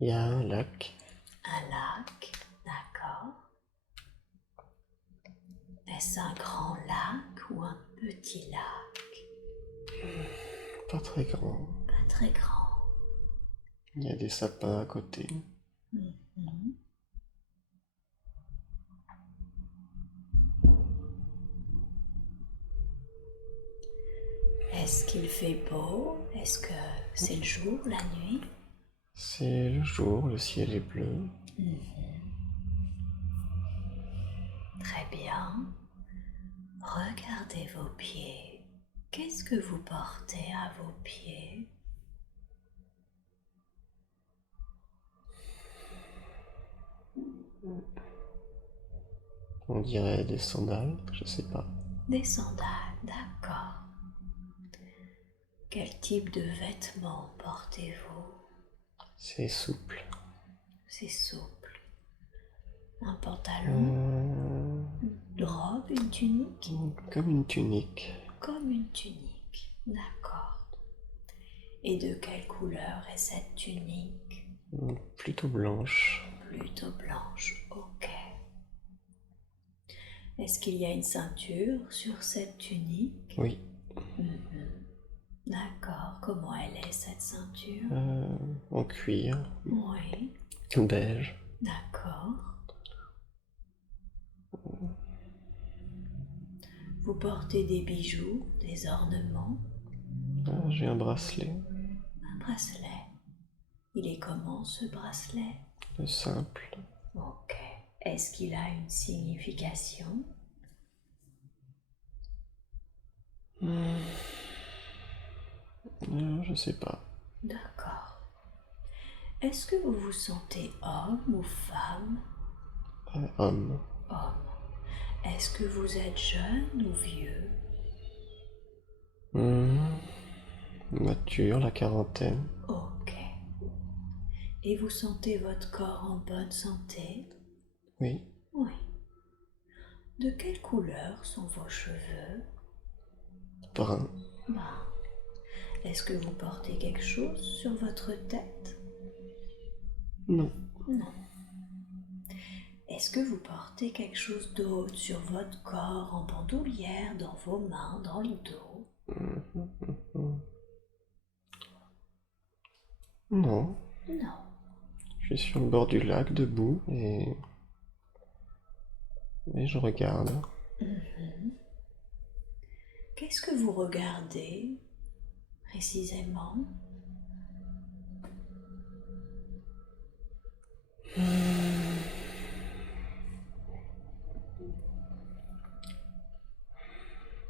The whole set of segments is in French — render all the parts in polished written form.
Il y a un lac. Un lac, d'accord. Est-ce un grand lac ou un petit lac? Pas très grand. Pas très grand. Il y a des sapins à côté. Mhm. Est-ce qu'il fait beau? Est-ce que c'est le jour, la nuit? C'est le jour, le ciel est bleu. Très bien. Regardez vos pieds. Qu'est-ce que vous portez à vos pieds? On dirait des sandales, je sais pas. Des sandales, d'accord. Quel type de vêtements portez-vous? C'est souple. C'est souple. Un pantalon, une robe, une tunique? Comme une tunique. Comme une tunique, d'accord. Et de quelle couleur est cette tunique? Plutôt blanche. Plutôt blanche, ok. Est-ce qu'il y a une ceinture sur cette tunique? Oui. D'accord. Comment elle est cette ceinture? En cuir. Oui, Beige. d'accord. Vous portez des bijoux, des ornements? Ah, j'ai un bracelet. Un bracelet. Il est comment ce bracelet? Simple. Ok. Est-ce qu'il a une signification? Je sais pas. D'accord. Est-ce que vous vous sentez homme ou femme? Homme. Homme. Est-ce que vous êtes jeune ou vieux? Mature, la quarantaine. Ok. Et vous sentez votre corps en bonne santé? Oui. Oui. De quelle couleur sont vos cheveux? Brun. Brun. Est-ce que vous portez quelque chose sur votre tête? Non. Non. Est-ce que vous portez quelque chose d'autre sur votre corps, en bandoulière, dans vos mains, dans le dos? Non. Non. Je suis sur le bord du lac, debout, et je regarde. Qu'est-ce que vous regardez précisément?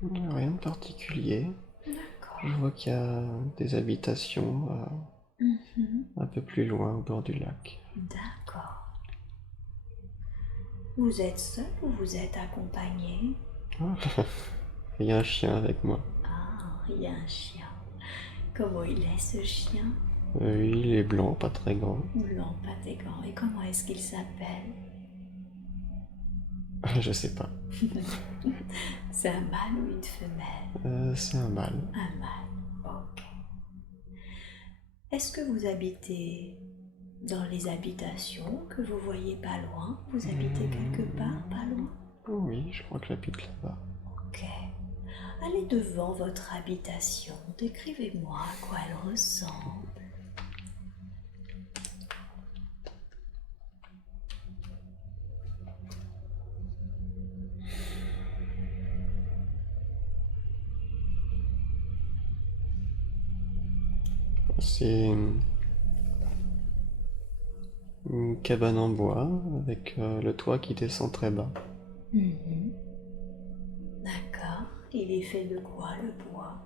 Rien de particulier. D'accord. Je vois qu'il y a des habitations un peu plus loin au bord du lac. D'accord. Vous êtes seul ou vous êtes accompagné? Il y a un chien avec moi. Ah, il y a un chien. Comment il est ce chien? Il est blanc, pas très grand. Blanc, patégan. Et comment est-ce qu'il s'appelle? Je sais pas. C'est un mâle ou une femelle? C'est un mâle. Un mâle, ok. Est-ce que vous habitez dans les habitations que vous voyez pas loin? Vous habitez quelque part pas loin? Oui, je crois que j'habite là-bas. Ok. Allez devant votre habitation. Décrivez-moi à quoi elle ressemble. C'est une cabane en bois avec le toit qui descend très bas. D'accord. Il est fait de quoi le bois?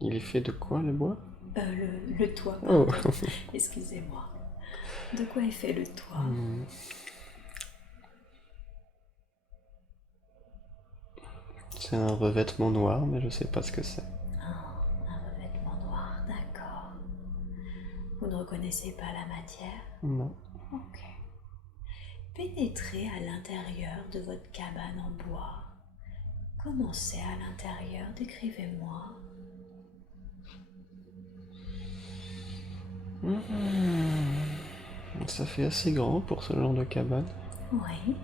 Il est fait de quoi le bois? Le toit, Oh. pardon. Excusez-moi. De quoi est fait le toit? C'est un revêtement noir, mais je sais pas ce que c'est. Ah, un revêtement noir, d'accord. Vous ne reconnaissez pas la matière? Non. Ok. Pénétrez à l'intérieur de votre cabane en bois. Comment c'est à l'intérieur? Décrivez-moi. Ça fait assez grand pour ce genre de cabane. Oui.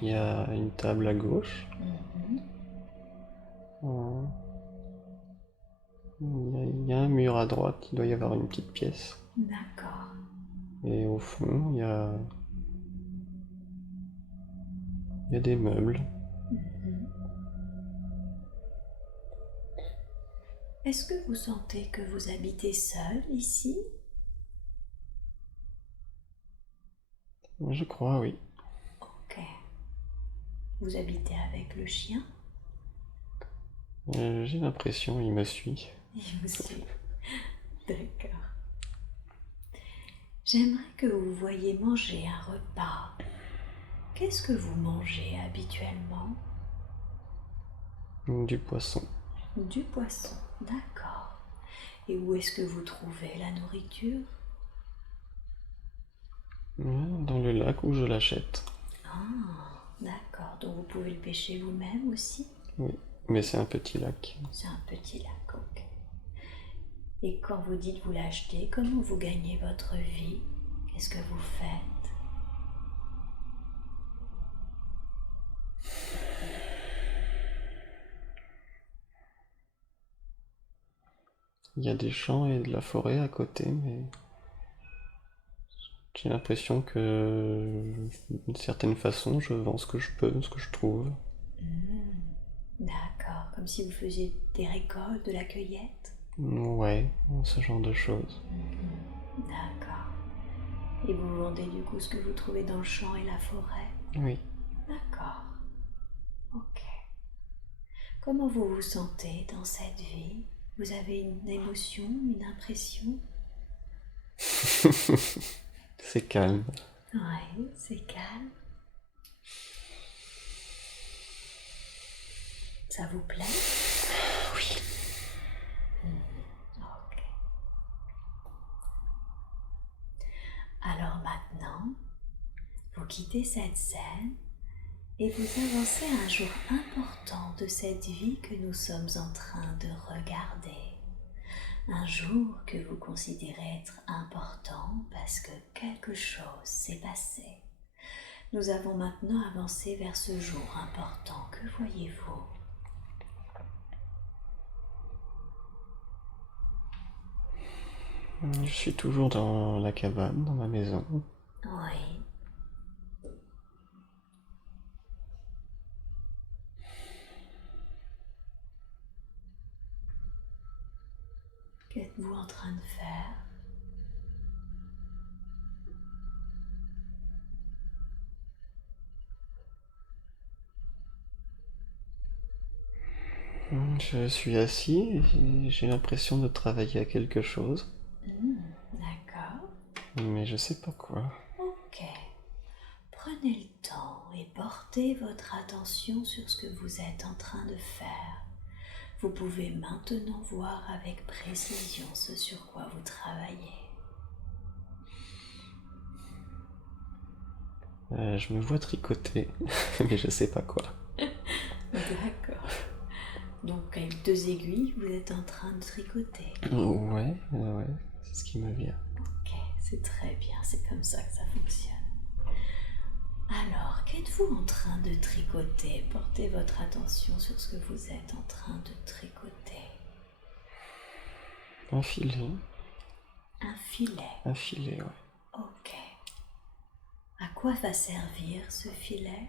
Il y a une table à gauche. Euh, il y a un mur à droite, il doit y avoir une petite pièce. D'accord. Et au fond, il y a des meubles. Est-ce que vous sentez que vous habitez seul ici? Je crois, oui. Ok. Vous habitez avec le chien? J'ai l'impression il me suit. Il vous suit. D'accord. J'aimerais que vous voyiez manger un repas. Qu'est-ce que vous mangez habituellement? Du poisson. Du poisson, d'accord. Et où est-ce que vous trouvez la nourriture? Dans le lac où je l'achète. Ah, d'accord. Donc vous pouvez le pêcher vous-même aussi? Oui, mais c'est un petit lac. C'est un petit lac, ok. Et quand vous dites vous l'achetez, comment vous gagnez votre vie? Qu'est-ce que vous faites? Il y a des champs et de la forêt à côté, mais j'ai l'impression que d'une certaine façon, je vends ce que je peux, ce que je trouve. D'accord, comme si vous faisiez des récoltes, de la cueillette? Ouais, ce genre de choses. D'accord. Et vous vendez du coup ce que vous trouvez dans le champ et la forêt? Oui. D'accord. Ok. Comment vous vous sentez dans cette vie? Vous avez une émotion, une impression? C'est calme. Oui, c'est calme. Ça vous plaît? Oui. Ok. Alors maintenant, vous quittez cette scène et vous avancez à un jour important de cette vie que nous sommes en train de regarder. Un jour que vous considérez être important parce que quelque chose s'est passé. Nous avons maintenant avancé vers ce jour important. Que voyez-vous? Je suis toujours dans la cabane, dans ma maison. Oui. Qu'êtes-vous en train de faire? Je suis assis et j'ai l'impression de travailler à quelque chose, D'accord. mais je sais pas quoi. Ok. Prenez le temps et portez votre attention sur ce que vous êtes en train de faire. Vous pouvez maintenant voir avec précision ce sur quoi vous travaillez. Je me vois tricoter, mais je sais pas quoi. D'accord. Donc avec deux aiguilles, vous êtes en train de tricoter. Ouais, c'est ce qui me vient. Ok, c'est très bien, c'est comme ça que ça fonctionne. Alors, qu'êtes-vous en train de tricoter? Portez votre attention sur ce que vous êtes en train de tricoter. Un filet. Un filet. Un filet, ouais. Ok. À quoi va servir ce filet?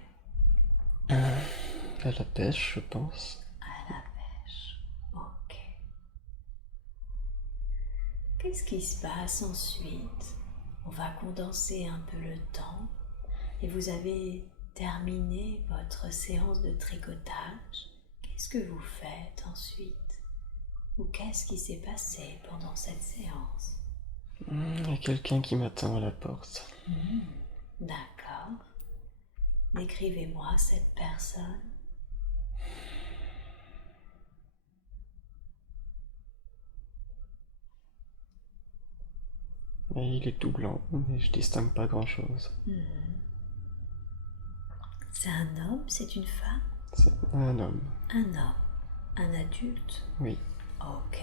À la pêche, je pense. À la pêche. Ok. Qu'est-ce qui se passe ensuite? On va condenser un peu le temps et vous avez terminé votre séance de tricotage. Qu'est-ce que vous faites ensuite? Ou qu'est-ce qui s'est passé pendant cette séance? Il y a quelqu'un qui m'attend à la porte. D'accord. Décrivez-moi cette personne. Et il est tout blanc, mais je distingue pas grand-chose. C'est un homme? C'est une femme? C'est un homme. Un homme. Un adulte? Oui. Ok.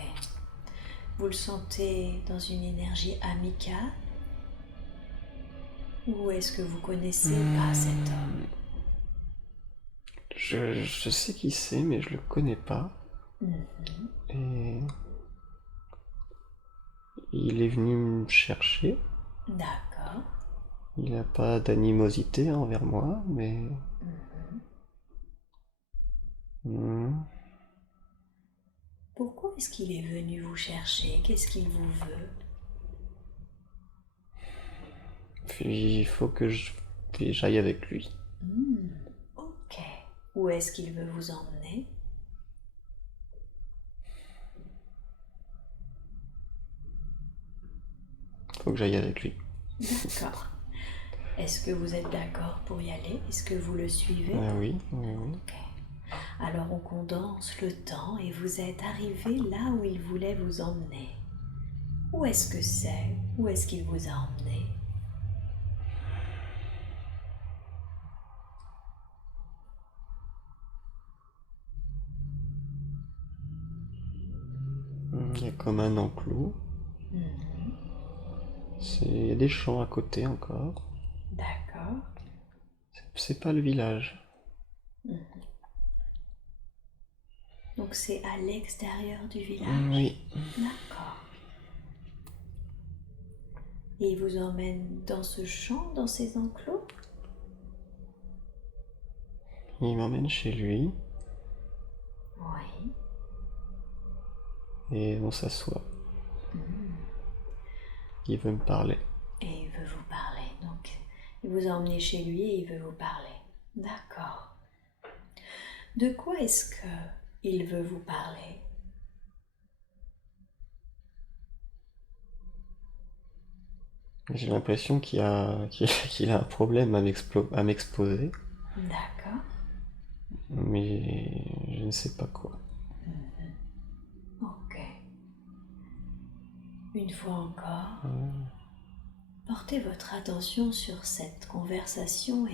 Vous le sentez dans une énergie amicale? Ou est-ce que vous connaissez pas cet homme? Je sais qui c'est, mais je le connais pas. Et il est venu me chercher. D'accord. Il n'a pas d'animosité envers moi, mais... Pourquoi est-ce qu'il est venu vous chercher? Qu'est-ce qu'il vous veut? Il faut que j'aille avec lui. Ok. Où est-ce qu'il veut vous emmener? Faut que j'aille avec lui. D'accord. Est-ce que vous êtes d'accord pour y aller? Est-ce que vous le suivez? Oui. Ok. Alors on condense le temps et vous êtes arrivé là où il voulait vous emmener. Où est-ce que c'est? Où est-ce qu'il vous a emmené? Il y a comme un enclos. Il y a des champs à côté encore. D'accord. C'est pas le village. Donc c'est à l'extérieur du village? Oui. D'accord. Et il vous emmène dans ce champ, dans ces enclos? Il m'emmène chez lui Oui. et on s'assoit. Il veut me parler. Et il veut vous parler. Donc il vous a emmené chez lui et il veut vous parler. D'accord. De quoi est-ce que il veut vous parler? J'ai l'impression qu'il a un problème à m'exposer, D'accord. mais je ne sais pas quoi. Ok. Une fois encore, portez votre attention sur cette conversation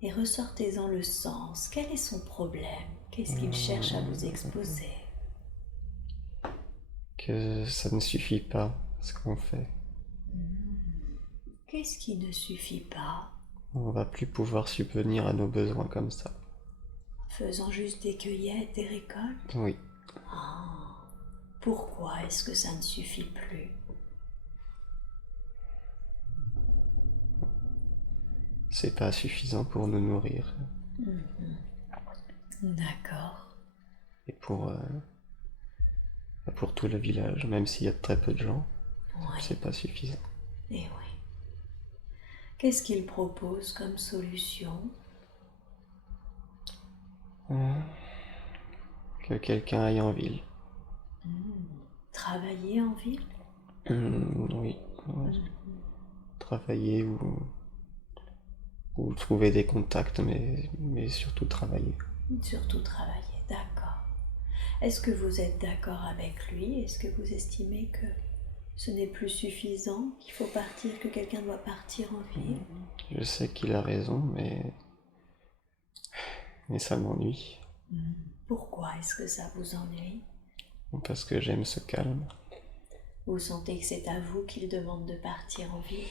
et ressortez-en le sens. Quel est son problème? Qu'est-ce qu'il cherche à vous exposer? Que ça ne suffit pas, ce qu'on fait. Qu'est-ce qui ne suffit pas? On va plus pouvoir subvenir à nos besoins comme ça. Faisant juste des cueillettes, des récoltes? Oui. Pourquoi est-ce que ça ne suffit plus? C'est pas suffisant pour nous nourrir. D'accord. Et pour tout le village, même s'il y a très peu de gens, c'est pas suffisant. Eh oui. Qu'est-ce qu'il propose comme solution? Que quelqu'un aille en ville. Travailler en ville? Oui. Travailler ou trouver des contacts, mais surtout travailler. Surtout travailler, d'accord. Est-ce que vous êtes d'accord avec lui? Est-ce que vous estimez que ce n'est plus suffisant, qu'il faut partir, que quelqu'un doit partir en ville? Je sais qu'il a raison, mais ça m'ennuie. Pourquoi est-ce que ça vous ennuie? Parce que j'aime ce calme. Vous sentez que c'est à vous qu'il demande de partir en ville?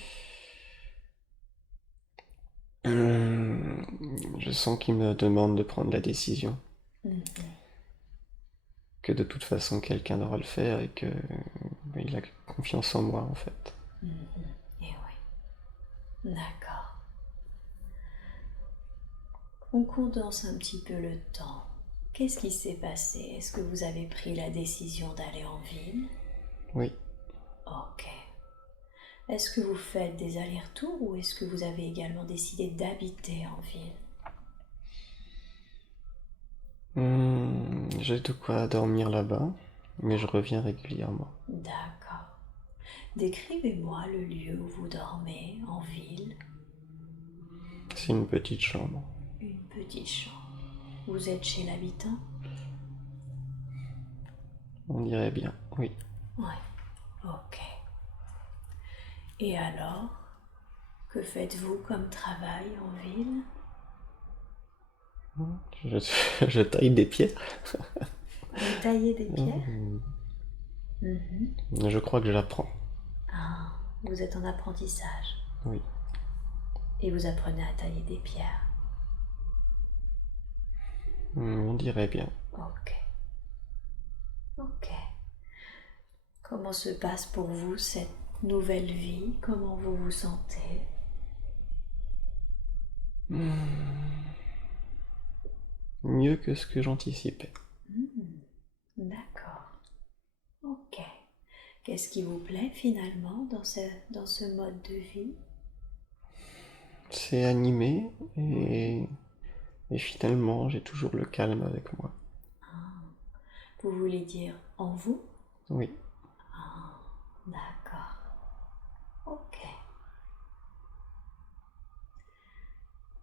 Je sens qu'il me demande de prendre la décision. Que de toute façon quelqu'un devra le faire et que il a confiance en moi en fait. Eh oui. D'accord. On condense un petit peu le temps. Qu'est-ce qui s'est passé? Est-ce que vous avez pris la décision d'aller en ville? Oui. Ok. Est-ce que vous faites des allers-retours ou est-ce que vous avez également décidé d'habiter en ville? J'ai de quoi dormir là-bas, mais je reviens régulièrement. D'accord. Décrivez-moi le lieu où vous dormez en ville. C'est une petite chambre. Une petite chambre. Vous êtes chez l'habitant? On dirait bien, oui. Oui. Ok. Et alors, que faites-vous comme travail en ville? Je taille des pierres. Vous taillez des pierres? Je crois que j'apprends. Ah, vous êtes en apprentissage. Oui. Et vous apprenez à tailler des pierres. On dirait bien. Ok. Ok. Comment se passe pour vous cette nouvelle vie? Comment vous vous sentez? Mieux que ce que j'anticipais. D'accord. Ok. Qu'est-ce qui vous plaît finalement dans ce mode de vie? C'est animé et finalement j'ai toujours le calme avec moi. Vous voulez dire en vous? Oui. D'accord. Ok.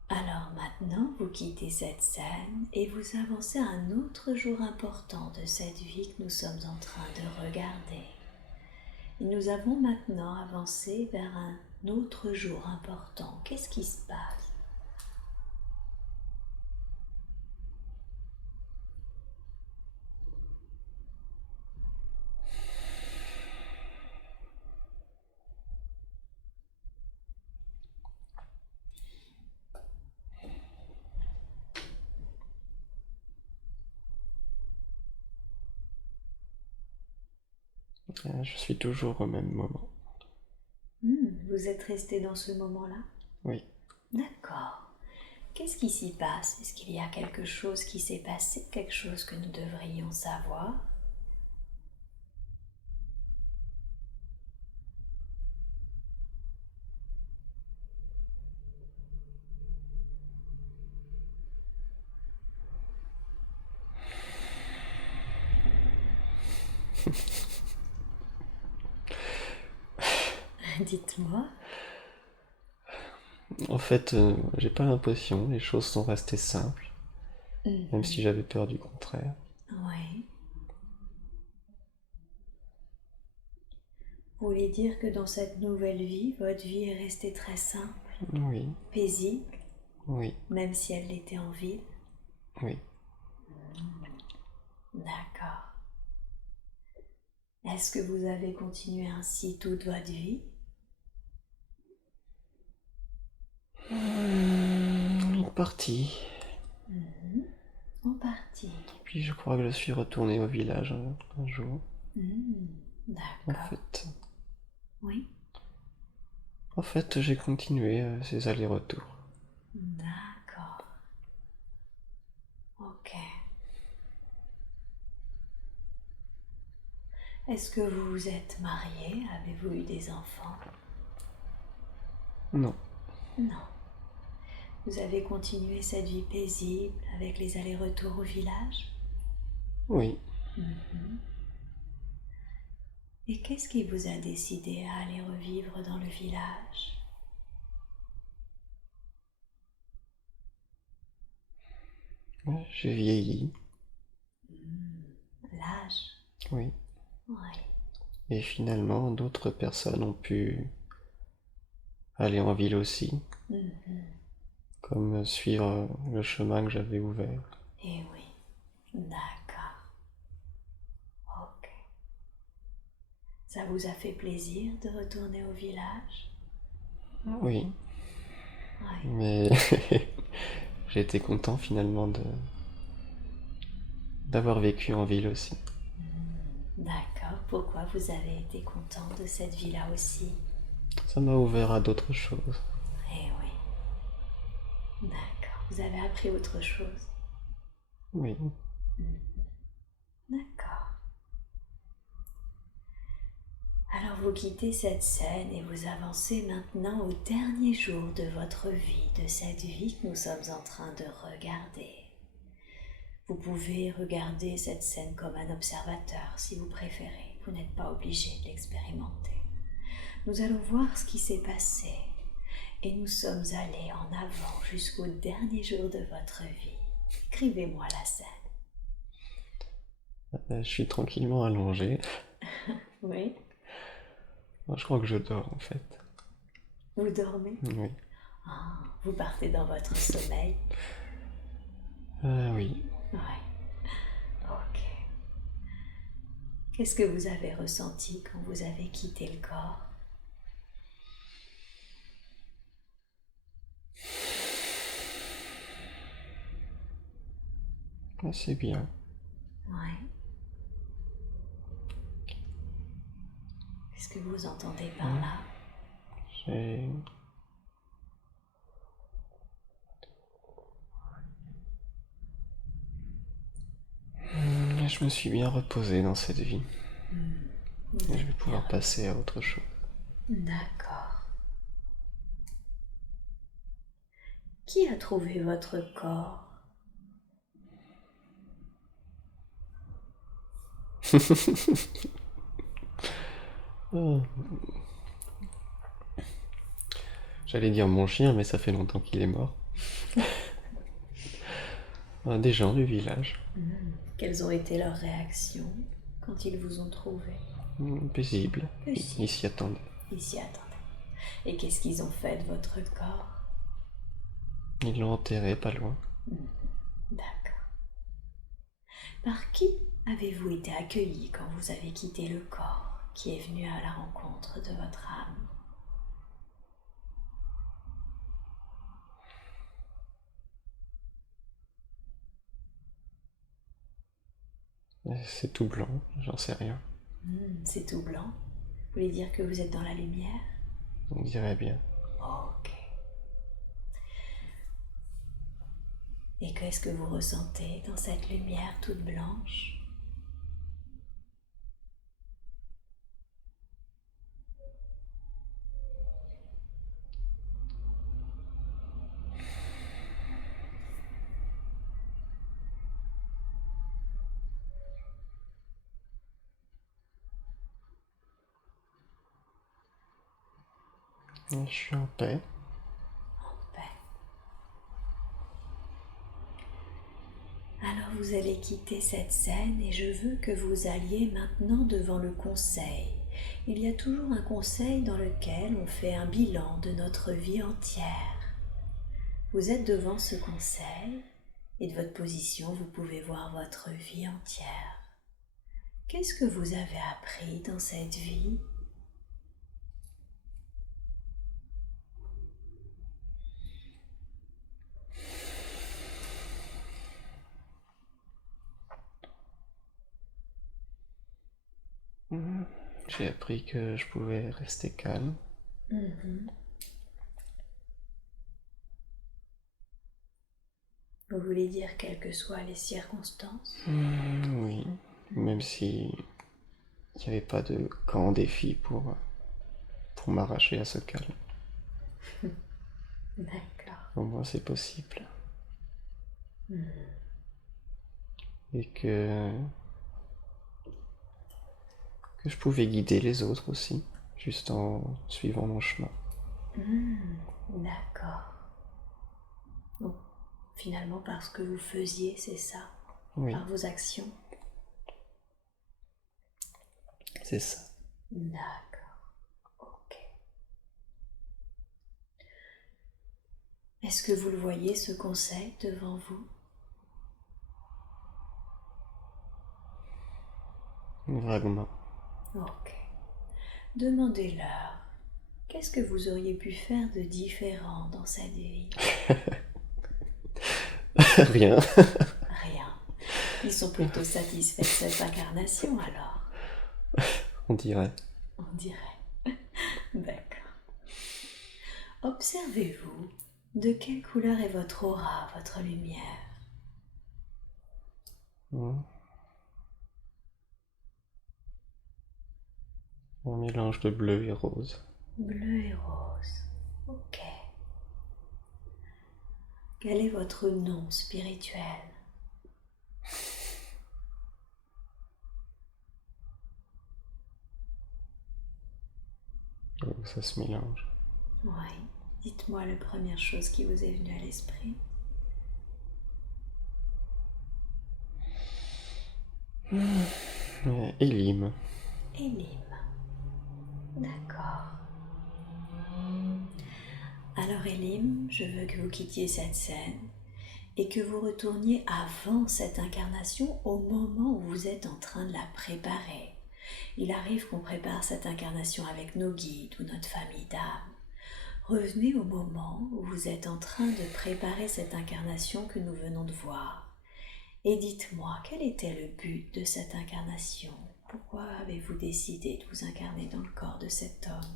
Alors maintenant, vous quittez cette scène et vous avancez à un autre jour important de cette vie que nous sommes en train de regarder. Et nous avons maintenant avancé vers un autre jour important. Qu'est-ce qui se passe? Je suis toujours au même moment. Vous êtes resté dans ce moment-là? Oui. D'accord. Qu'est-ce qui s'y passe? Est-ce qu'il y a quelque chose qui s'est passé, quelque chose que nous devrions savoir? Dites-moi. En fait, j'ai pas l'impression, les choses sont restées simples, même si j'avais peur du contraire. Oui. Vous voulez dire que dans cette nouvelle vie, votre vie est restée très simple, Oui, paisible, oui, même si elle l'était en ville? oui. D'accord. Est-ce que vous avez continué ainsi toute votre vie? Une partie. En partie. Puis je crois que je suis retourné au village un jour. En D'accord. fait, Oui. j'ai continué ces allers-retours. D'accord. Ok. Est-ce que vous vous êtes marié? Avez-vous eu des enfants? Non. Non. Vous avez continué cette vie paisible avec les allers-retours au village? Oui. Et qu'est-ce qui vous a décidé à aller revivre dans le village? J'ai vieilli. L'âge? Oui. Oui. Et finalement, d'autres personnes ont pu aller en ville aussi, comme suivre le chemin que j'avais ouvert. Eh oui. D'accord. Ok. Ça vous a fait plaisir de retourner au village? Oui. Oui. Mais j'ai été content finalement d'avoir vécu en ville aussi. D'accord. Pourquoi vous avez été content de cette vie-là aussi? Ça m'a ouvert à d'autres choses. Eh oui. D'accord. Vous avez appris autre chose? Oui. D'accord. Alors vous quittez cette scène et vous avancez maintenant au dernier jour de votre vie, de cette vie que nous sommes en train de regarder. Vous pouvez regarder cette scène comme un observateur si vous préférez. Vous n'êtes pas obligé de l'expérimenter. Nous allons voir ce qui s'est passé et nous sommes allés en avant jusqu'au dernier jour de votre vie. Écrivez-moi la scène. Je suis tranquillement allongé. Oui. Je crois que je dors en fait. Vous dormez? Oui. Ah, vous partez dans votre sommeil? Oui. Oui. Ok. Qu'est-ce que vous avez ressenti quand vous avez quitté le corps? C'est bien. Ouais. Qu'est-ce que vous entendez par là? J'ai... Je me suis bien reposé dans cette vie. Et je vais pouvoir passer à autre chose. D'accord. Qui a trouvé votre corps? Oh. J'allais dire mon chien, mais ça fait longtemps qu'il est mort. Des gens du village. Quelles ont été leurs réactions quand ils vous ont trouvé? Paisible. Paisible. Ils s'y attendaient. Ils s'y attendaient. Et qu'est-ce qu'ils ont fait de votre corps? Ils l'ont enterré pas loin. D'accord. Par qui avez-vous été accueilli quand vous avez quitté le corps qui est venu à la rencontre de votre âme? C'est tout blanc, j'en sais rien. C'est tout blanc. Vous voulez dire que vous êtes dans la lumière? On dirait bien. Ok. Et qu'est-ce que vous ressentez dans cette lumière toute blanche? Je suis en paix. En paix. Alors vous allez quitter cette scène et je veux que vous alliez maintenant devant le conseil. Il y a toujours un conseil dans lequel on fait un bilan de notre vie entière. Vous êtes devant ce conseil et de votre position, vous pouvez voir votre vie entière. Qu'est-ce que vous avez appris dans cette vie? J'ai appris que je pouvais rester calme. Vous voulez dire quelles que soient les circonstances? Oui, même si il n'y avait pas de grand défi pour m'arracher à ce calme. D'accord. Au moins c'est possible. Et que je pouvais guider les autres aussi, juste en suivant mon chemin. D'accord. Donc, finalement, parce que vous faisiez, c'est ça? Oui, Par vos actions? c'est ça. D'accord. Ok. Est-ce que vous le voyez, ce conseil, devant vous? Vaguement. Ok. Demandez-leur, qu'est-ce que vous auriez pu faire de différent dans cette vie? Rien. Rien. Ils sont plutôt satisfaits de cette incarnation alors. On dirait. On dirait. D'accord. Observez-vous, de quelle couleur est votre aura, votre lumière? Un mélange de bleu et rose. Bleu et rose. Ok. Quel est votre nom spirituel? Donc ça se mélange. Oui. Dites-moi la première chose qui vous est venue à l'esprit. Elim. Elim. D'accord. Alors Elim, je veux que vous quittiez cette scène et que vous retourniez avant cette incarnation au moment où vous êtes en train de la préparer. Il arrive qu'on prépare cette incarnation avec nos guides ou notre famille d'âme. Revenez au moment où vous êtes en train de préparer cette incarnation que nous venons de voir. Et dites-moi, quel était le but de cette incarnation? Pourquoi avez-vous décidé de vous incarner dans le corps de cet homme?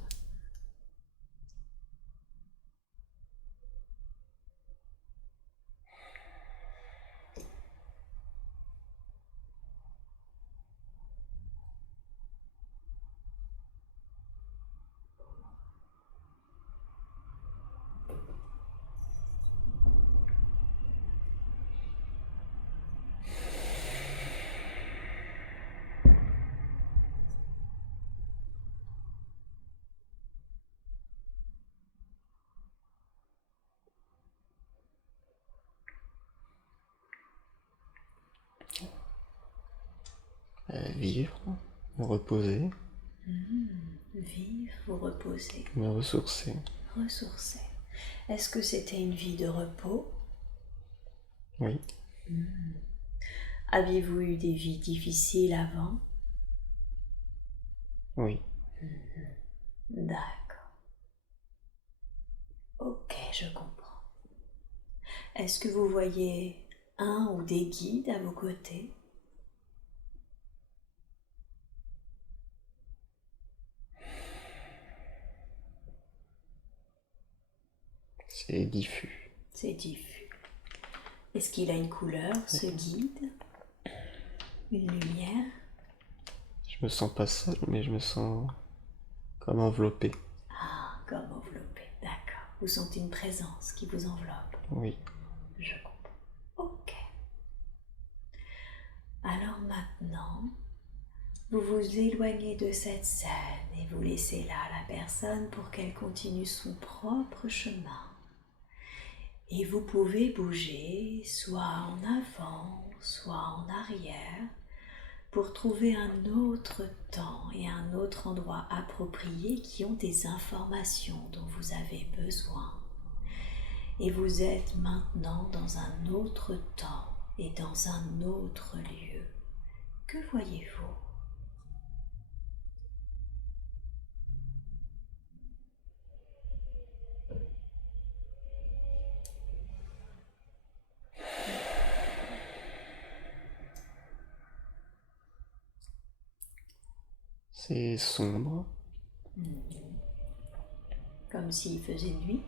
Vivre, me reposer, Vivre, vous reposer, me ressourcer. ressourcer. Est-ce que c'était une vie de repos? Oui, Aviez-vous eu des vies difficiles avant? oui, D'accord. Ok, je comprends. Est-ce que vous voyez un ou des guides à vos côtés? c'est diffus. C'est diffus. Est-ce qu'il a une couleur, ce guide? Une lumière? Je me sens pas seul, mais je me sens comme enveloppé. Ah, comme enveloppé, d'accord. Vous sentez une présence qui vous enveloppe. Oui, Je comprends. Ok. Alors maintenant, vous vous éloignez de cette scène et vous laissez là la personne pour qu'elle continue son propre chemin. Et vous pouvez bouger soit en avant, soit en arrière pour trouver un autre temps et un autre endroit approprié qui ont des informations dont vous avez besoin. Et vous êtes maintenant dans un autre temps et dans un autre lieu. Que voyez-vous? c'est sombre. Comme s'il faisait nuit?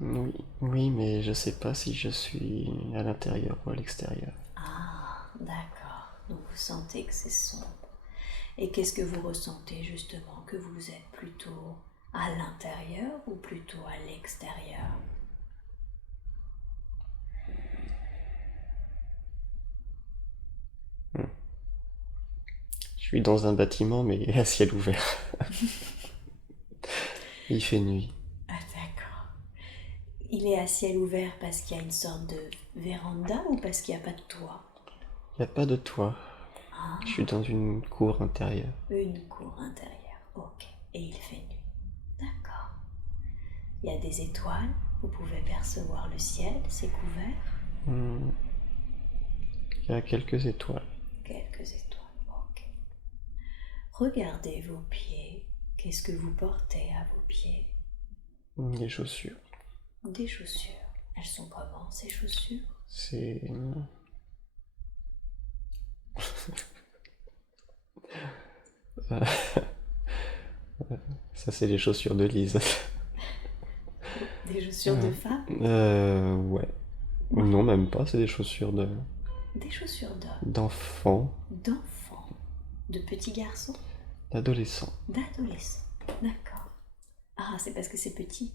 Oui, oui, mais je sais pas si je suis à l'intérieur ou à l'extérieur. Ah, d'accord. Donc vous sentez que c'est sombre. Et qu'est-ce que vous ressentez justement? Que vous êtes plutôt à l'intérieur ou plutôt à l'extérieur? Je suis dans un bâtiment, mais à ciel ouvert. Il fait nuit. Ah, d'accord. Il est à ciel ouvert parce qu'il y a une sorte de véranda ou parce qu'il n'y a pas de toit? Il n'y a pas de toit. Ah, Je suis dans une cour intérieure. une cour intérieure. Ok. Et il fait nuit. D'accord. Il y a des étoiles. Vous pouvez percevoir le ciel. C'est couvert. Il y a quelques étoiles. Quelques étoiles. Ok. Regardez vos pieds. Qu'est-ce que vous portez à vos pieds? Des chaussures. Des chaussures. Elles sont comment ces chaussures? C'est... Ça, c'est les chaussures de Lise. Des chaussures de femme? Ouais. Non, même pas, c'est des chaussures Des chaussures d'homme? d'enfant, D'enfant? De petits garçons? d'adolescent. D'adolescents? D'accord. Ah, c'est parce que c'est petit?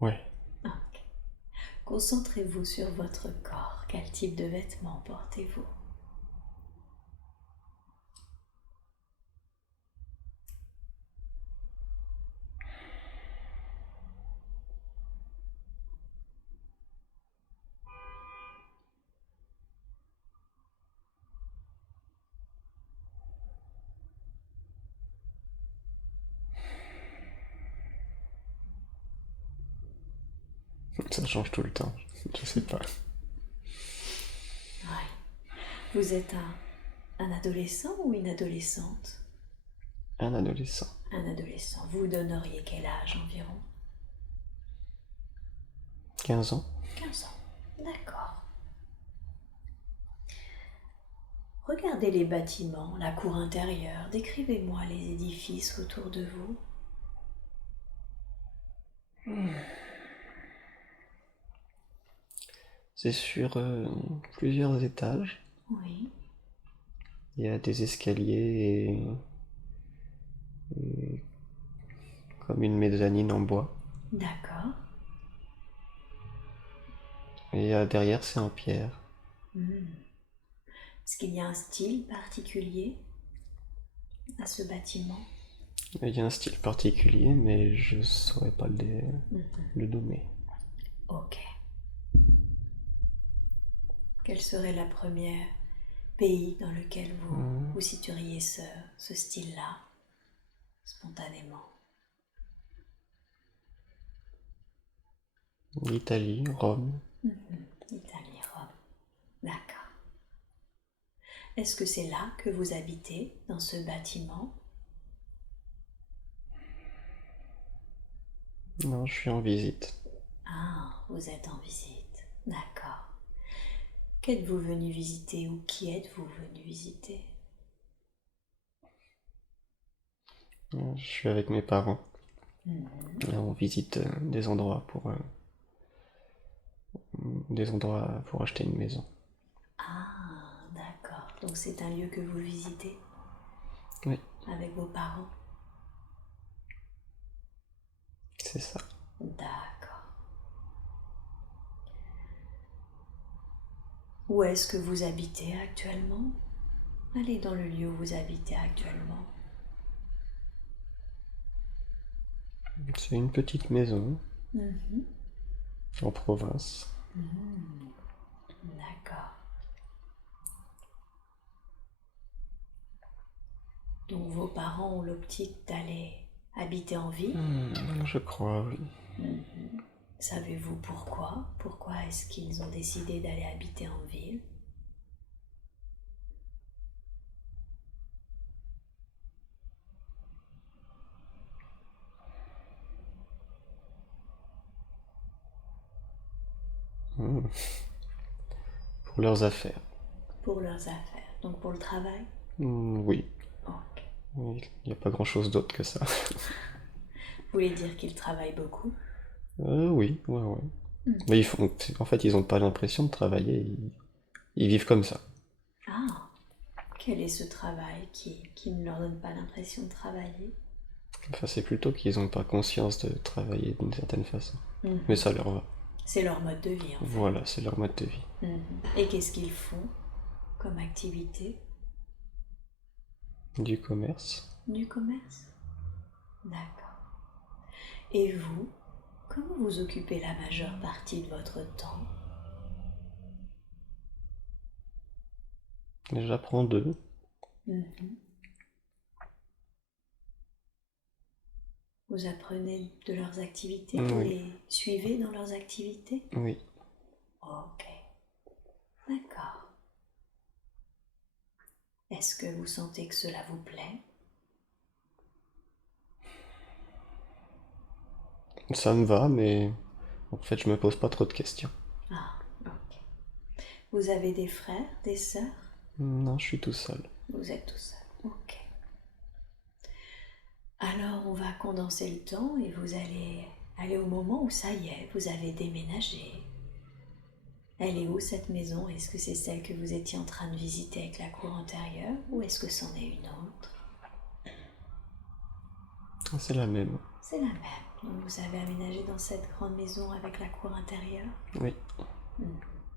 Ouais. Ok. Concentrez-vous sur votre corps. Quel type de vêtements portez-vous? Ça change tout le temps. Je sais pas. Oui. Vous êtes Un adolescent ou une adolescente? Un adolescent. Un adolescent. Vous donneriez quel âge environ? 15 ans. 15 ans. D'accord. Regardez les bâtiments, la cour intérieure. Décrivez-moi les édifices autour de vous. C'est sur plusieurs étages. Oui. Il y a des escaliers et comme une mezzanine en bois. D'accord. Et derrière, c'est en pierre. Est-ce qu'il y a un style particulier à ce bâtiment? Il y a un style particulier, mais je ne saurais pas le nommer. Ok. Quel serait le premier pays dans lequel vous situeriez ce style-là, spontanément? L'Italie, Rome. Italie, Rome. D'accord. Est-ce que c'est là que vous habitez, dans ce bâtiment? Non, je suis en visite. Ah, vous êtes en visite. D'accord. Qu'êtes-vous venu visiter ou qui êtes-vous venu visiter? Je suis avec mes parents. Et on visite des endroits pour acheter une maison. Ah, d'accord. Donc c'est un lieu que vous visitez? Oui. Avec vos parents? C'est ça. D'accord. Où est-ce que vous habitez actuellement? Allez dans le lieu où vous habitez actuellement. C'est une petite maison en province. D'accord. Donc vos parents ont l'optique d'aller habiter en ville? Je crois, oui. Savez-vous pourquoi? Pourquoi est-ce qu'ils ont décidé d'aller habiter en ville? Pour leurs affaires. Pour leurs affaires. Donc pour le travail? Oui. Ok. Il n'y a pas grand-chose d'autre que ça. Vous voulez dire qu'ils travaillent beaucoup? Oui, ouais. Mais en fait, ils n'ont pas l'impression de travailler. Ils vivent comme ça. Ah, quel est ce travail qui ne leur donne pas l'impression de travailler? Enfin, c'est plutôt qu'ils n'ont pas conscience de travailler d'une certaine façon. Mais ça leur va. C'est leur mode de vie en fait. Voilà, c'est leur mode de vie. Et qu'est-ce qu'ils font comme activité? Du commerce. Du commerce? D'accord. Et vous, comment vous occupez la majeure partie de votre temps? J'apprends d'eux. Vous apprenez de leurs activités? Vous les suivez dans leurs activités? Oui. Ok. D'accord. Est-ce que vous sentez que cela vous plaît? Ça me va, mais en fait, je me pose pas trop de questions. Ah, ok. Vous avez des frères, des sœurs? Non, je suis tout seul. Vous êtes tout seul. Ok. Alors, on va condenser le temps et vous allez aller au moment où ça y est, vous avez déménagé. Elle est où cette maison? Est-ce que c'est celle que vous étiez en train de visiter avec la cour intérieure ou est-ce que c'en est une autre? C'est la même. C'est la même. Donc vous avez aménagé dans cette grande maison avec la cour intérieure? Oui.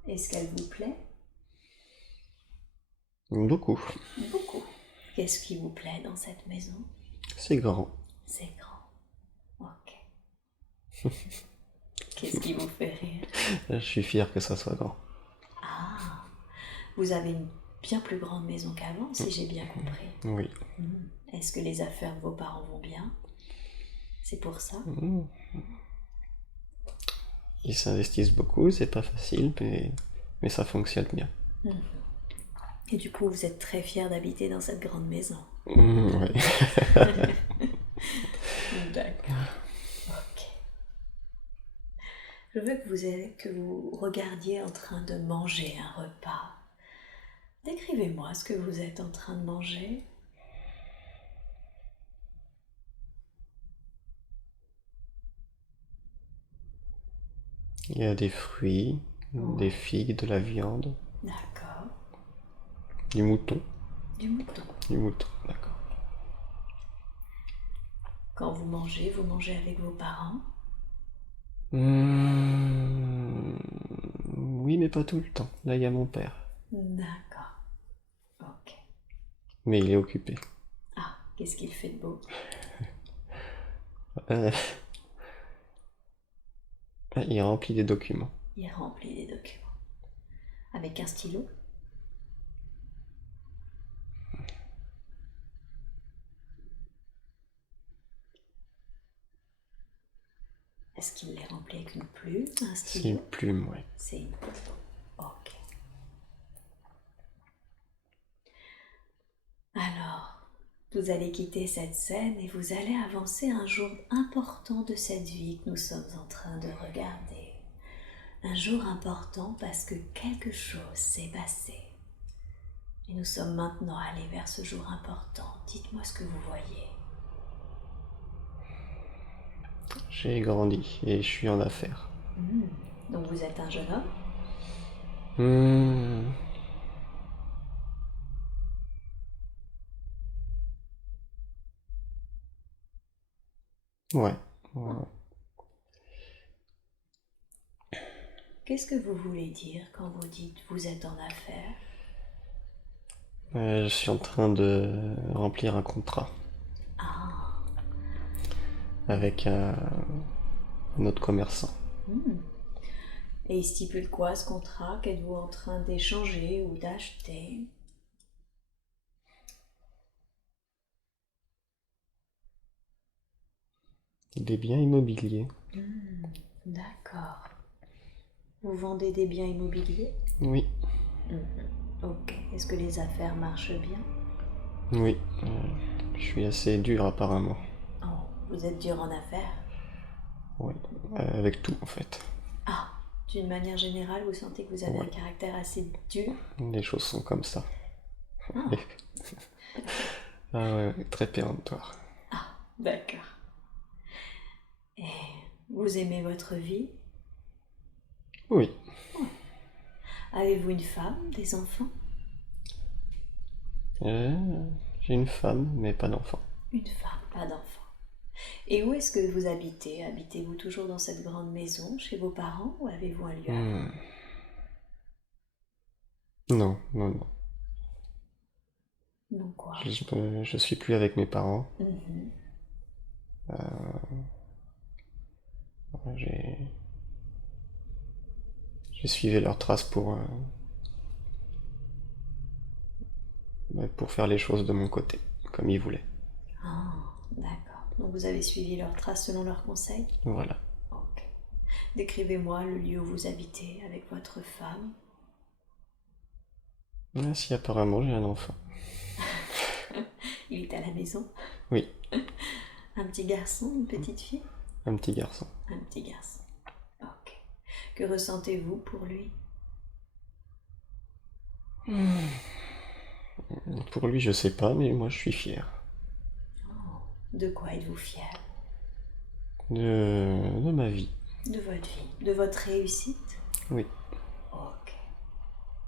Est-ce qu'elle vous plaît? Beaucoup. Beaucoup. Qu'est-ce qui vous plaît dans cette maison? C'est grand. C'est grand. Ok. Qu'est-ce qui vous fait rire? Je suis fier que ça soit grand. Ah, vous avez une bien plus grande maison qu'avant, si j'ai bien compris. Oui. Est-ce que les affaires de vos parents vont bien? C'est pour ça? Ils s'investissent beaucoup, c'est pas facile, mais ça fonctionne bien. Et du coup, vous êtes très fier d'habiter dans cette grande maison. Ouais. D'accord. Ok. Je veux que vous regardiez en train de manger un repas. Décrivez-moi ce que vous êtes en train de manger. Il y a des fruits, des Ouais. figues, de la viande, D'accord. du mouton. Du mouton. Du mouton, d'accord. Quand vous mangez avec vos parents. Oui, mais pas tout le temps. Là, il y a mon père. D'accord. Ok. Mais il est occupé. Ah, qu'est-ce qu'il fait de beau? Euh, il remplit des documents. Il remplit des documents. Avec un stylo? Est-ce qu'il les remplit avec une plume, un C'est une stylo? plume, ouais. C'est une plume. Ok. Alors, vous allez quitter cette scène et vous allez avancer un jour important de cette vie que nous sommes en train de regarder. Un jour important parce que quelque chose s'est passé. Et nous sommes maintenant allés vers ce jour important. Dites-moi ce que vous voyez. J'ai grandi et je suis en affaires. Donc vous êtes un jeune homme? Hmm, ouais. Ouais. Qu'est-ce que vous voulez dire quand vous dites vous êtes en affaires? Je suis en train de remplir un contrat Ah, avec un autre commerçant. et il stipule quoi ce contrat? Qu'êtes-vous en train d'échanger ou d'acheter? Des biens immobiliers. D'accord. Vous vendez des biens immobiliers? Oui, Ok. Est-ce que les affaires marchent bien? oui. Je suis assez dur apparemment. Oh, vous êtes dur en affaires? Ouais. Avec tout en fait. Ah, d'une manière générale, vous sentez que vous avez un Ouais. caractère assez dur? Les choses sont comme ça. Ah, Ah ouais, très péremptoire. ah, d'accord. Et vous aimez votre vie? Oui. Avez-vous une femme, des enfants? J'ai une femme, mais pas d'enfant. Une femme, pas d'enfants. Et où est-ce que vous habitez? Habitez-vous toujours dans cette grande maison, chez vos parents, ou avez-vous un lieu à vous? Non, non, non. Non quoi? Je suis plus avec mes parents. Mhm. J'ai suivi leurs traces pour faire les choses de mon côté, comme ils voulaient. Ah, d'accord. Donc vous avez suivi leurs traces selon leurs conseils? Voilà. Ok. Décrivez-moi le lieu où vous habitez avec votre femme. Ah, si apparemment j'ai un enfant. Il est à la maison. Oui, Un petit garçon, une petite fille? un petit garçon. Un petit garçon. Ok. Que ressentez-vous pour lui? Pour lui, je sais pas, mais moi je suis fier. De quoi êtes-vous fier? De ma vie. De votre vie, de votre réussite? Oui, Ok.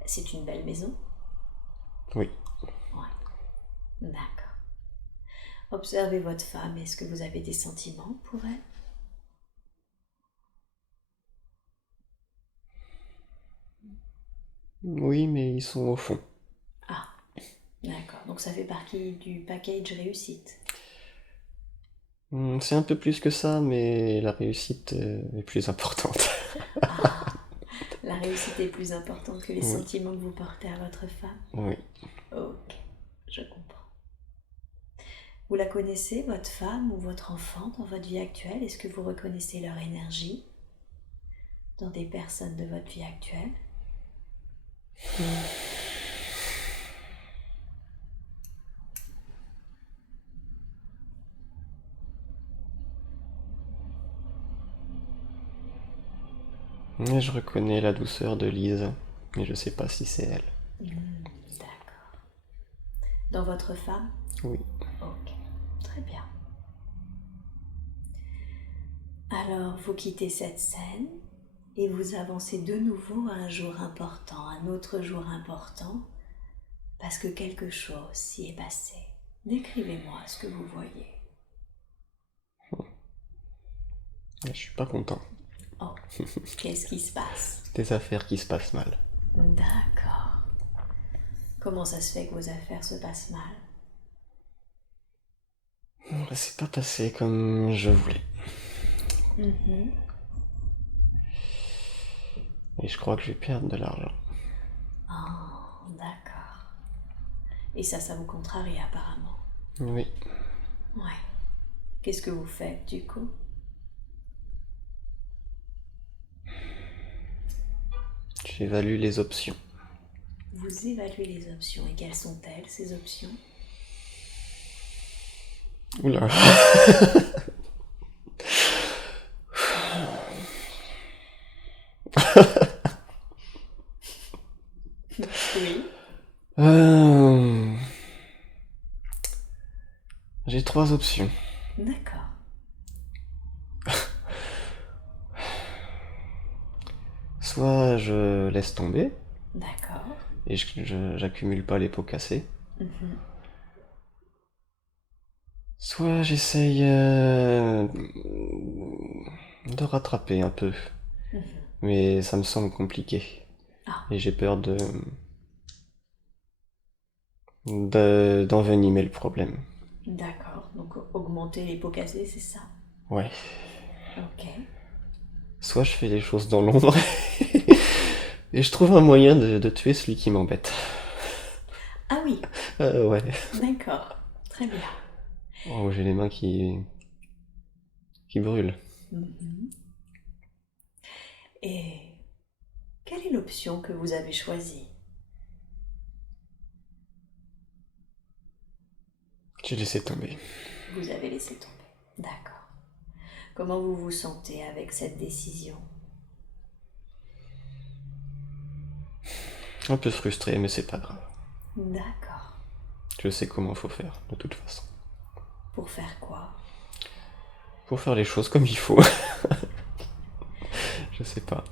C'est une belle maison? oui. Ouais. D'accord. Observez votre femme. Est-ce que vous avez des sentiments pour elle? Oui, mais ils sont au fond. Ah, d'accord. Donc ça fait partie du package réussite. C'est un peu plus que ça, mais la réussite est plus importante. Ah, la réussite est plus importante que les Oui. sentiments que vous portez à votre femme? Oui. Ok, je comprends. Vous la connaissez, votre femme ou votre enfant, dans votre vie actuelle? Est-ce que vous reconnaissez leur énergie dans des personnes de votre vie actuelle? Mais je reconnais la douceur de Lise, mais je sais pas si c'est elle. D'accord. Dans votre femme? Oui. Ok, très bien. Alors, vous quittez cette scène et vous avancez de nouveau à un jour important, un autre jour important, parce que quelque chose s'y est passé. Décrivez-moi ce que vous voyez. Je suis pas content. Oh, qu'est-ce qui se passe? Des affaires qui se passent mal. D'accord. Comment ça se fait que vos affaires se passent mal? C'est pas passé comme je voulais. Mhm. Et je crois que je vais perdre de l'argent. Oh, d'accord. Et ça vous contrarie apparemment. Oui. Ouais. Qu'est-ce que vous faites du coup? J'évalue les options. Vous évaluez les options. Et quelles sont-elles, ces options? Oula. Oui. J'ai 3 options. D'accord. Soit je laisse tomber D'accord. et j'accumule pas les pots cassés. Mhm. Soit j'essaye de rattraper un peu. Mhm. Mais ça me semble compliqué. Ah, Et j'ai peur d'envenimer le problème. d'accord. Donc augmenter les pots cassés, c'est ça? Ouais. Ok. Soit je fais les choses dans l'ombre et je trouve un moyen de tuer celui qui m'embête. Ah oui, Ouais. d'accord. Très bien. Oh, j'ai les mains qui brûlent. Mhm. Et quelle est l'option que vous avez choisie? J'ai laissé tomber. Vous avez laissé tomber. D'accord. Comment vous vous sentez avec cette décision? Un peu frustré, mais c'est pas grave. D'accord. Je sais comment faut faire, de toute façon. Pour faire quoi? Pour faire les choses comme il faut. Je sais pas.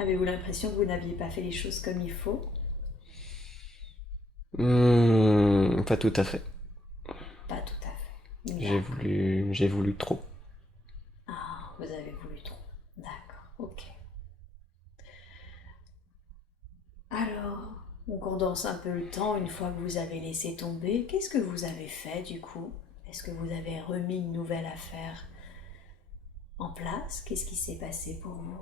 Avez-vous l'impression que vous n'aviez pas fait les choses comme il faut? Pas tout à fait. Pas tout à fait. D'accord. J'ai voulu trop. Ah, vous avez voulu trop. D'accord, ok. Alors, on condense un peu le temps une fois que vous avez laissé tomber. Qu'est-ce que vous avez fait du coup? Est-ce que vous avez remis une nouvelle affaire en place? Qu'est-ce qui s'est passé pour vous?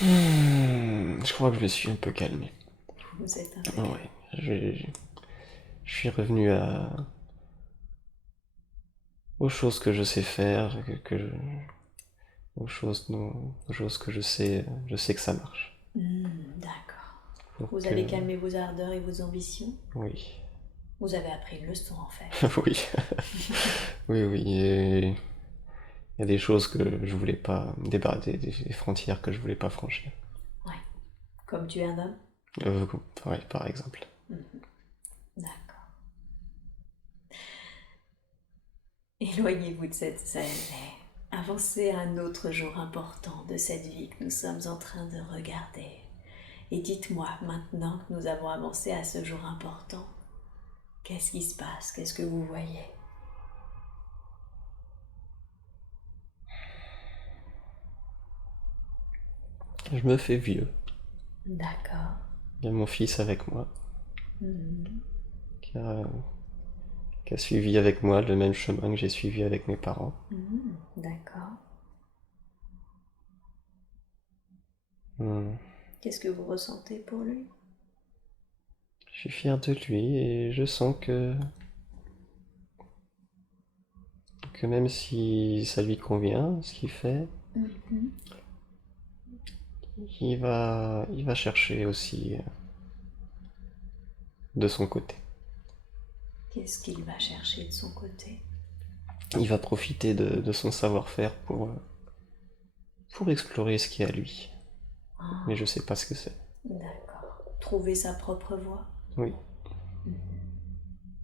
Je crois que je me suis un peu calmé. Vous êtes un peu calme. Ouais, je suis revenu aux choses que je sais faire, aux choses que je sais que ça marche. D'accord. Donc, Vous avez calmé vos ardeurs et vos ambitions? oui, Vous avez appris une leçon en fait. oui, oui, oui. Et il y a des choses que je voulais pas, des frontières que je voulais pas franchir. Ouais. Comme tu es un homme? Euh, ouais, par exemple. D'accord. Éloignez-vous de cette scène et avancez à un autre jour important de cette vie que nous sommes en train de regarder. Et dites-moi, maintenant que nous avons avancé à ce jour important, qu'est-ce qui se passe? Qu'est-ce que vous voyez? Je me fais vieux. D'accord. Il y a mon fils avec moi, Mhm. qui a, qui a suivi avec moi le même chemin que j'ai suivi avec mes parents. D'accord. Hmm. Qu'est-ce que vous ressentez pour lui? Je suis fier de lui et je sens que même si ça lui convient, ce qu'il fait, Mhm. il va chercher aussi de son côté. Qu'est-ce qu'il va chercher de son côté? il va profiter de son savoir-faire pour explorer ce qu'il y a à lui. Ah, Mais je sais pas ce que c'est. d'accord. Trouver sa propre voie. Oui.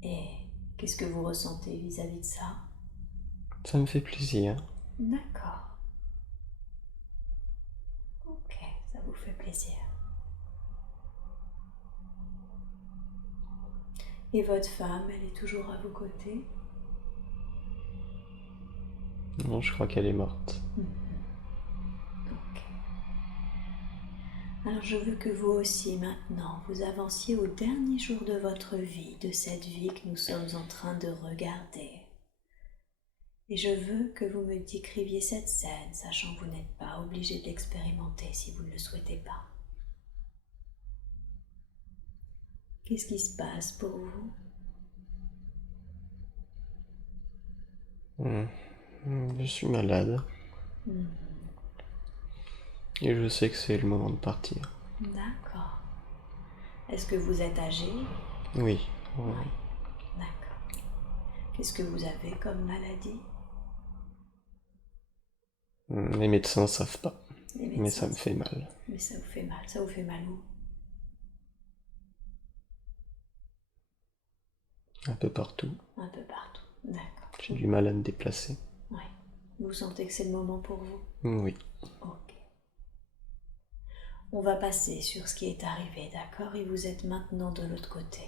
Et qu'est-ce que vous ressentez vis-à-vis de ça? Ça me fait plaisir. D'accord. Ok, ça vous fait plaisir. Et votre femme, elle est toujours à vos côtés? Non, je crois qu'elle est morte. Ok. Alors je veux que vous aussi maintenant, vous avanciez au dernier jour de votre vie, de cette vie que nous sommes en train de regarder. Et je veux que vous me décriviez cette scène, sachant que vous n'êtes pas obligé de l'expérimenter si vous ne le souhaitez pas. Qu'est-ce qui se passe pour vous? Je suis malade. Et je sais que c'est le moment de partir. D'accord. Est-ce que vous êtes âgé? Oui. Oui. D'accord. Qu'est-ce que vous avez comme maladie? Les médecins savent pas. Les Mais médecins ça me fait mal. Mais ça vous fait mal. Ça vous fait mal où? Un peu partout. Un peu partout. D'accord. J'ai du mal à me déplacer. Oui. Vous sentez que c'est le moment pour vous? Oui. Ok. On va passer sur ce qui est arrivé, d'accord? Et vous êtes maintenant de l'autre côté.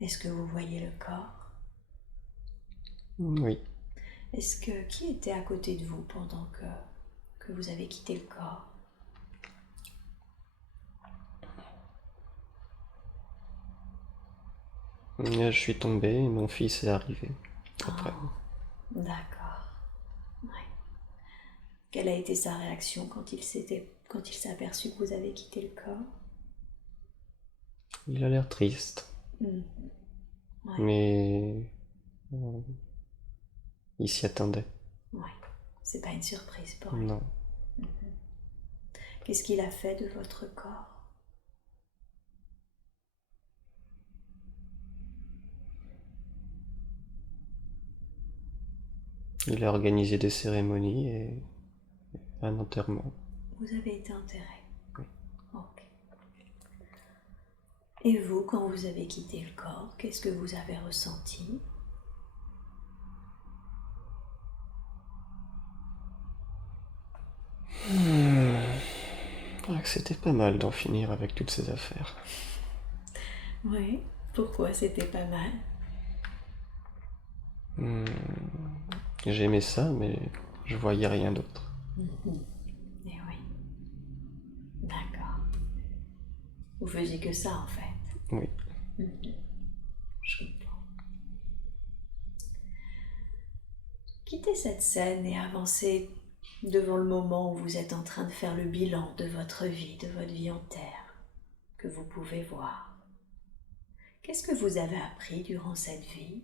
Est-ce que vous voyez le corps? Oui. Est-ce que qui était à côté de vous pendant que vous avez quitté le corps? Je suis tombé et mon fils est arrivé. Après. D'accord. Ouais. Quelle a été sa réaction quand il s'est aperçu que vous avez quitté le corps? Il a l'air triste. Ouais. Mais il s'y attendait. Ouais. C'est pas une surprise pour lui. Non. Qu'est-ce qu'il a fait de votre corps? Il a organisé des cérémonies et un enterrement. Vous avez été enterré. Oui. Ok. Et vous, quand vous avez quitté le corps, qu'est-ce que vous avez ressenti? C'était pas mal d'en finir avec toutes ces affaires. Oui. Pourquoi c'était pas mal? J'aimais ça, mais je voyais rien d'autre. Eh oui. D'accord. Vous faisiez que ça en fait. Oui. Je comprends. Quittez cette scène et avancez devant le moment où vous êtes en train de faire le bilan de votre vie en terre, que vous pouvez voir. Qu'est-ce que vous avez appris durant cette vie?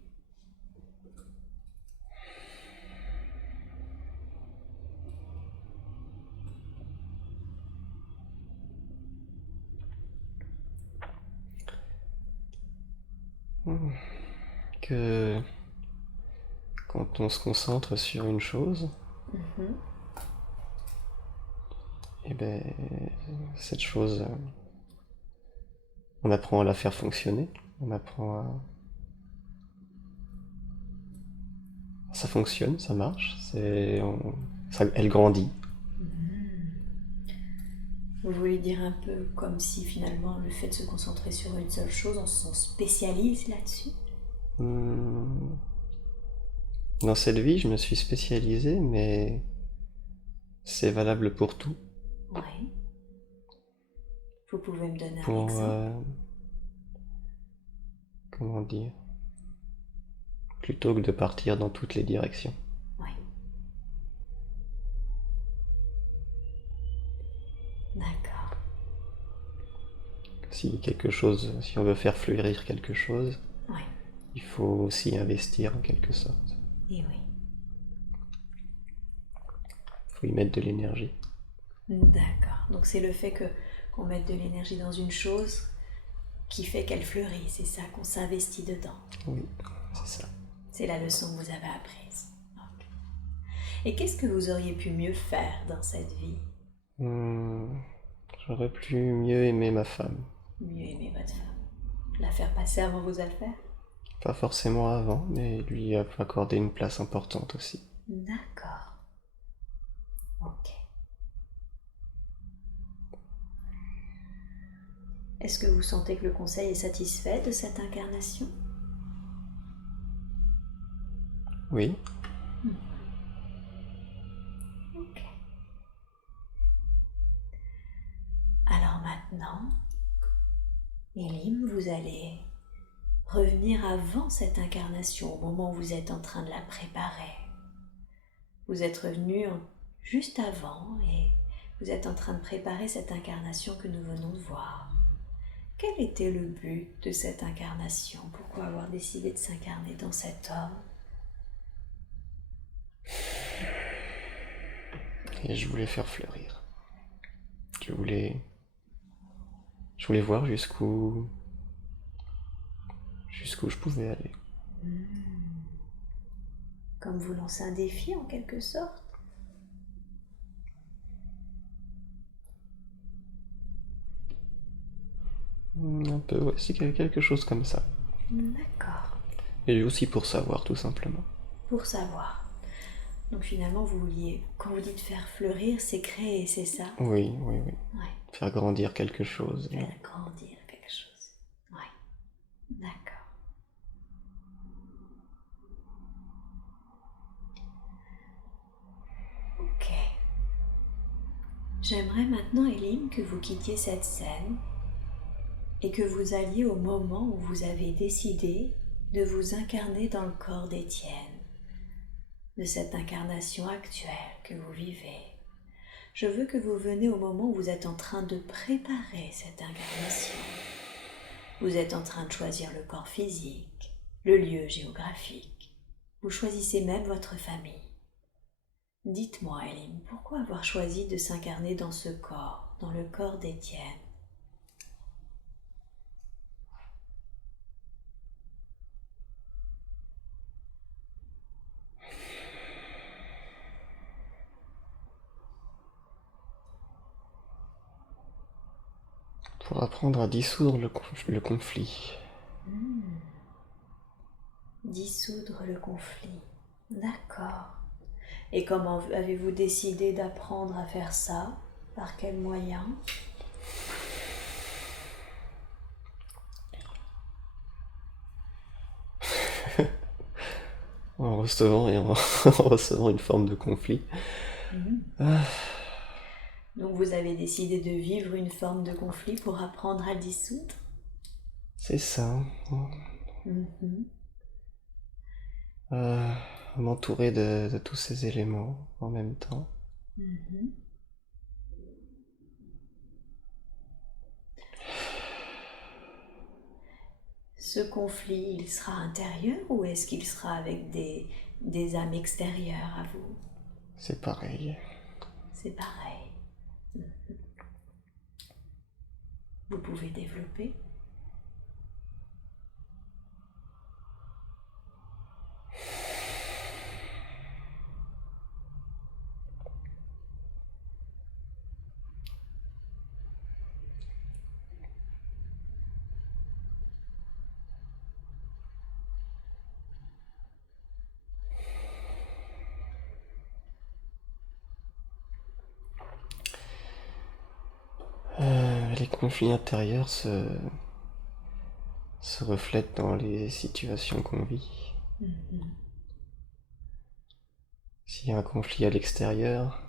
Que quand on se concentre sur une chose, et ben cette chose, on apprend à la faire fonctionner, on apprend à... Ça fonctionne, ça marche, elle grandit. Vous voulez dire un peu comme si finalement le fait de se concentrer sur une seule chose, on se spécialise là-dessus? Dans cette vie, je me suis spécialisé, mais c'est valable pour tout. Oui. Vous pouvez me donner un Pour... exemple? comment dire? Plutôt que de partir dans toutes les directions. Oui. D'accord. Si on veut faire fleurir quelque chose, Oui. il faut aussi investir en quelque sorte. Et oui. Il faut y mettre de l'énergie. D'accord. Donc c'est le fait qu'on mette de l'énergie dans une chose qui fait qu'elle fleurit, c'est ça, qu'on s'investit dedans. Oui, c'est ça. C'est la leçon que vous avez apprise. Ok. Et qu'est-ce que vous auriez pu mieux faire dans cette vie? J'aurais pu mieux aimer ma femme. Mieux aimer votre femme. La faire passer avant vos affaires? Pas forcément avant, mais lui accorder une place importante aussi. D'accord. Ok. Est-ce que vous sentez que le conseil est satisfait de cette incarnation? Oui. Ok. Alors maintenant, Elim, vous allez revenir avant cette incarnation, au moment où vous êtes en train de la préparer. Vous êtes revenu juste avant et vous êtes en train de préparer cette incarnation que nous venons de voir. Quel était le but de cette incarnation? Pourquoi avoir décidé de s'incarner dans cet homme? Et je voulais faire fleurir. Je voulais voir jusqu'où je pouvais aller. Comme vous lancez un défi en quelque sorte? Un peu, ouais, c'est quelque chose comme ça. D'accord. Et aussi pour savoir, tout simplement. Pour savoir. Donc finalement, vous vouliez, quand vous dites faire fleurir, c'est créer, c'est ça? Oui. Ouais. Faire grandir quelque chose. Faire grandir quelque chose. Ouais. D'accord. Ok. J'aimerais maintenant, Elim, que vous quittiez cette scène et que vous alliez au moment où vous avez décidé de vous incarner dans le corps d'Étienne, de cette incarnation actuelle que vous vivez. Je veux que vous veniez au moment où vous êtes en train de préparer cette incarnation. Vous êtes en train de choisir le corps physique, le lieu géographique. Vous choisissez même votre famille. Dites-moi, Elim, pourquoi avoir choisi de s'incarner dans ce corps, dans le corps d'Étienne? Pour apprendre à dissoudre le conflit. Dissoudre le conflit. D'accord. Et comment avez-vous décidé d'apprendre à faire ça? Par quels moyens? En recevant en recevant une forme de conflit. Donc vous avez décidé de vivre une forme de conflit pour apprendre à le dissoudre? C'est ça. Mhm. M'entourer de tous ces éléments en même temps. Mhm. Ce conflit, il sera intérieur ou est-ce qu'il sera avec des âmes extérieures à vous? C'est pareil. C'est pareil. Vous pouvez développer. Les conflits intérieurs se reflètent dans les situations qu'on vit. S'il y a un conflit à l'extérieur,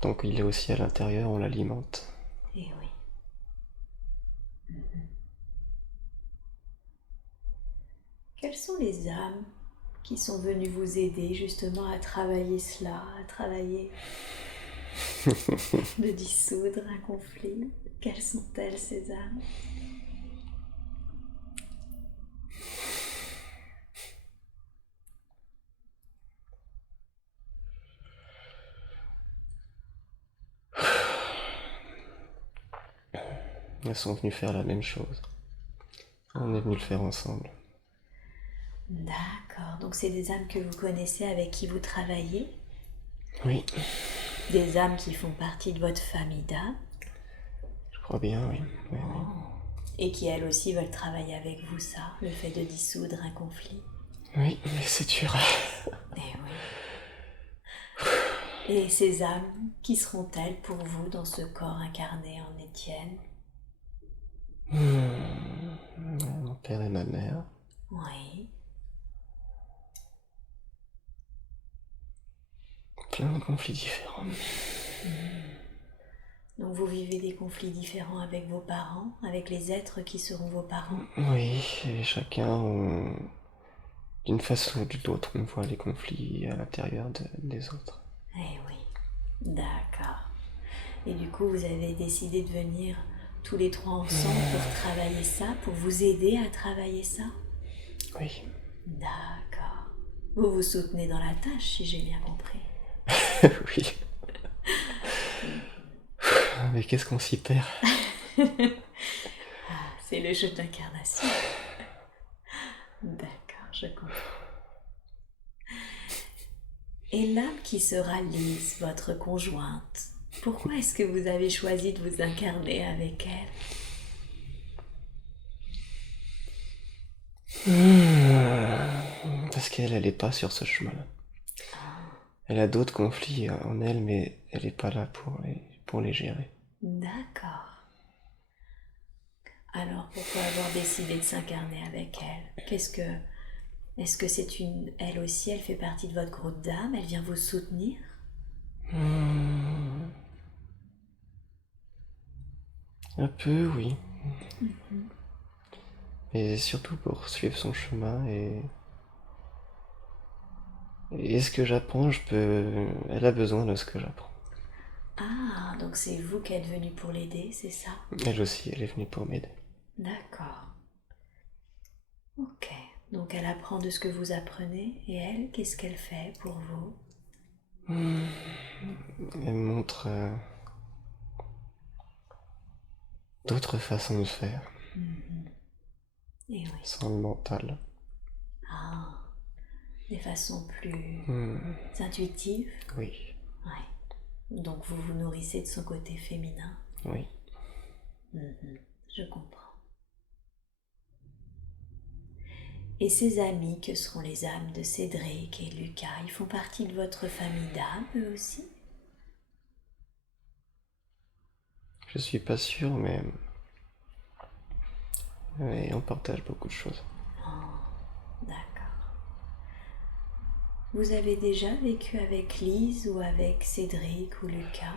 tant qu'il est aussi à l'intérieur, on l'alimente. Eh oui. Quelles sont les âmes qui sont venues vous aider justement à travailler cela, à travailler de dissoudre un conflit? Quelles sont-elles ces âmes? Elles sont venues faire la même chose. On est venus le faire ensemble. D'accord, donc c'est des âmes que vous connaissez, avec qui vous travaillez? Oui, Des âmes qui font partie de votre famille d'âmes? je crois bien, oui. Oui, oui. Et qui elles aussi veulent travailler avec vous, ça, le fait de dissoudre un conflit? Oui, mais c'est dur. Eh oui. Et ces âmes, qui seront-elles pour vous dans ce corps incarné en Étienne? Mon père et ma mère. Oui. Plein de conflits différents. Donc vous vivez des conflits différents avec vos parents, avec les êtres qui seront vos parents? Oui, et chacun, d'une façon ou d'une autre, on voit les conflits à l'intérieur des autres. Eh oui, d'accord. Et du coup, vous avez décidé de venir tous les trois ensemble pour travailler ça, pour vous aider à travailler ça? Oui. D'accord. Vous vous soutenez dans la tâche, si j'ai bien compris. Oui. Mais qu'est-ce qu'on s'y perd? Ah, c'est le jeu d'incarnation. D'accord, je comprends. Et l'âme qui sera Lise, votre conjointe, pourquoi est-ce que vous avez choisi de vous incarner avec elle? Parce qu'elle, elle est pas sur ce chemin-là. Elle a d'autres conflits en elle, mais elle est pas là pour les gérer. D'accord. Alors pourquoi avoir décidé de s'incarner avec elle? Est-ce que c'est une... Elle aussi, elle fait partie de votre groupe d'âmes? Elle vient vous soutenir? Un peu, oui. Mais surtout pour suivre son chemin et ce que j'apprends, elle a besoin de ce que j'apprends. Ah, donc c'est vous qui êtes venu pour l'aider, c'est ça? Elle aussi, elle est venue pour m'aider. D'accord. Ok. Donc elle apprend de ce que vous apprenez, et elle, qu'est-ce qu'elle fait pour vous? Elle me montre d'autres façons de faire, Et oui. sans le mental. Ah, des façons plus intuitives? Oui, Ouais. Donc vous vous nourrissez de son côté féminin? oui. Je comprends. Et ces amis que seront les âmes de Cédric et Lucas, ils font partie de votre famille d'âmes, eux aussi? Je suis pas sûr, mais on partage beaucoup de choses. D'accord. Vous avez déjà vécu avec Lise ou avec Cédric ou Lucas?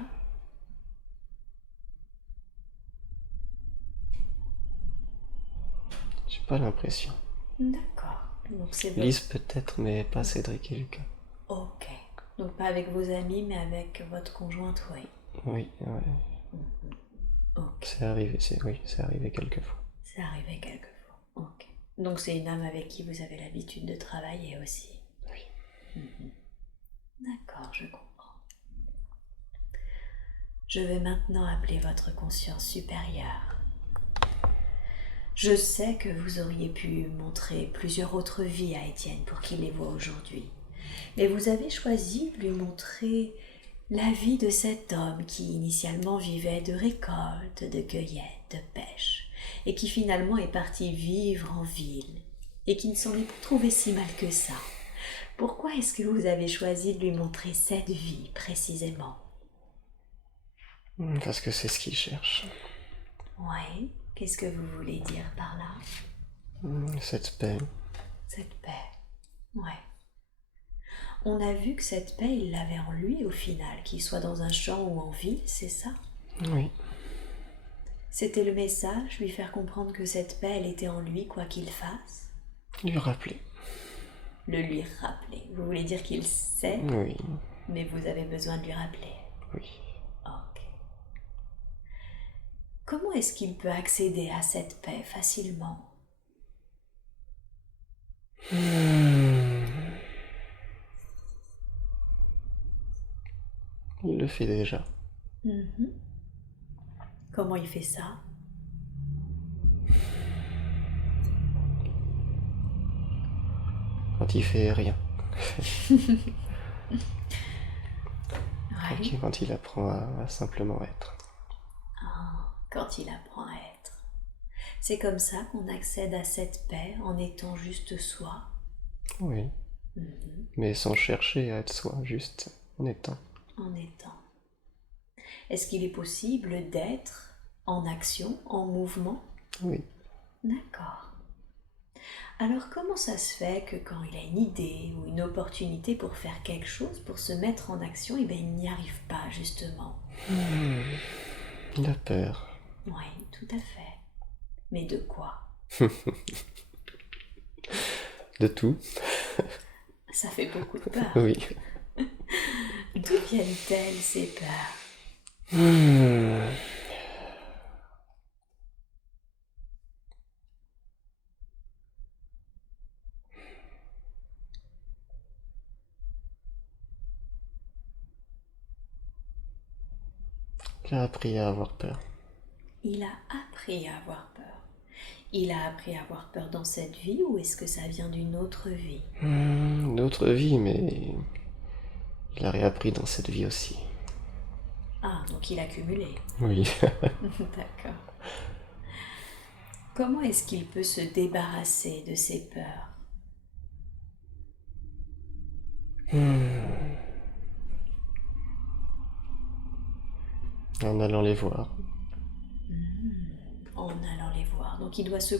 J'ai pas l'impression. D'accord. Donc c'est votre... Lise peut-être, mais pas Cédric et Lucas. Ok. Donc pas avec vos amis, mais avec votre conjointe, oui. Oui, ouais. Ok. C'est arrivé, c'est arrivé quelques fois. C'est arrivé quelquefois. Ok. Donc c'est une âme avec qui vous avez l'habitude de travailler aussi. Oui. D'accord, je comprends. Je vais maintenant appeler votre conscience supérieure. Je sais que vous auriez pu montrer plusieurs autres vies à Étienne pour qu'il les voie aujourd'hui. Mais vous avez choisi de lui montrer la vie de cet homme qui initialement vivait de récolte, de cueillette, de pêche, et qui finalement est parti vivre en ville, et qui ne s'en est pas trouvé si mal que ça. Pourquoi est-ce que vous avez choisi de lui montrer cette vie précisément? Parce que c'est ce qu'il cherche. Oui, qu'est-ce que vous voulez dire par là? Cette paix. Cette paix, ouais. On a vu que cette paix, il l'avait en lui au final, qu'il soit dans un champ ou en ville, c'est ça? Oui. C'était le message, lui faire comprendre que cette paix, elle était en lui, quoi qu'il fasse? Lui rappeler. Le lui rappeler. Vous voulez dire qu'il sait, Oui, mais vous avez besoin de lui rappeler. oui. Ok. Comment est-ce qu'il peut accéder à cette paix facilement? Il le fait déjà. Comment il fait ça? quand il fait rien. Ouais. Quand il apprend à simplement être. Ah, quand il apprend à être. C'est comme ça qu'on accède à cette paix en étant juste soi. Oui, Mhm. mais sans chercher à être soi, juste en étant. En étant. Est-ce qu'il est possible d'être en action, en mouvement? Oui. D'accord. Alors comment ça se fait que quand il a une idée ou une opportunité pour faire quelque chose, pour se mettre en action, eh bien, il n'y arrive pas justement? Il a peur. Oui, tout à fait. Mais de quoi? De tout. Ça fait beaucoup de peur. Oui. D'où viennent-elles ces peurs? Il a appris à avoir peur. Il a appris à avoir peur. Il a appris à avoir peur dans cette vie ou est-ce que ça vient d'une autre vie? Une autre vie, mais il a réappris dans cette vie aussi. Ah, donc il a cumulé. Oui. D'accord. Comment est-ce qu'il peut se débarrasser de ses peurs? En allant les voir. En allant les voir. Donc il doit se...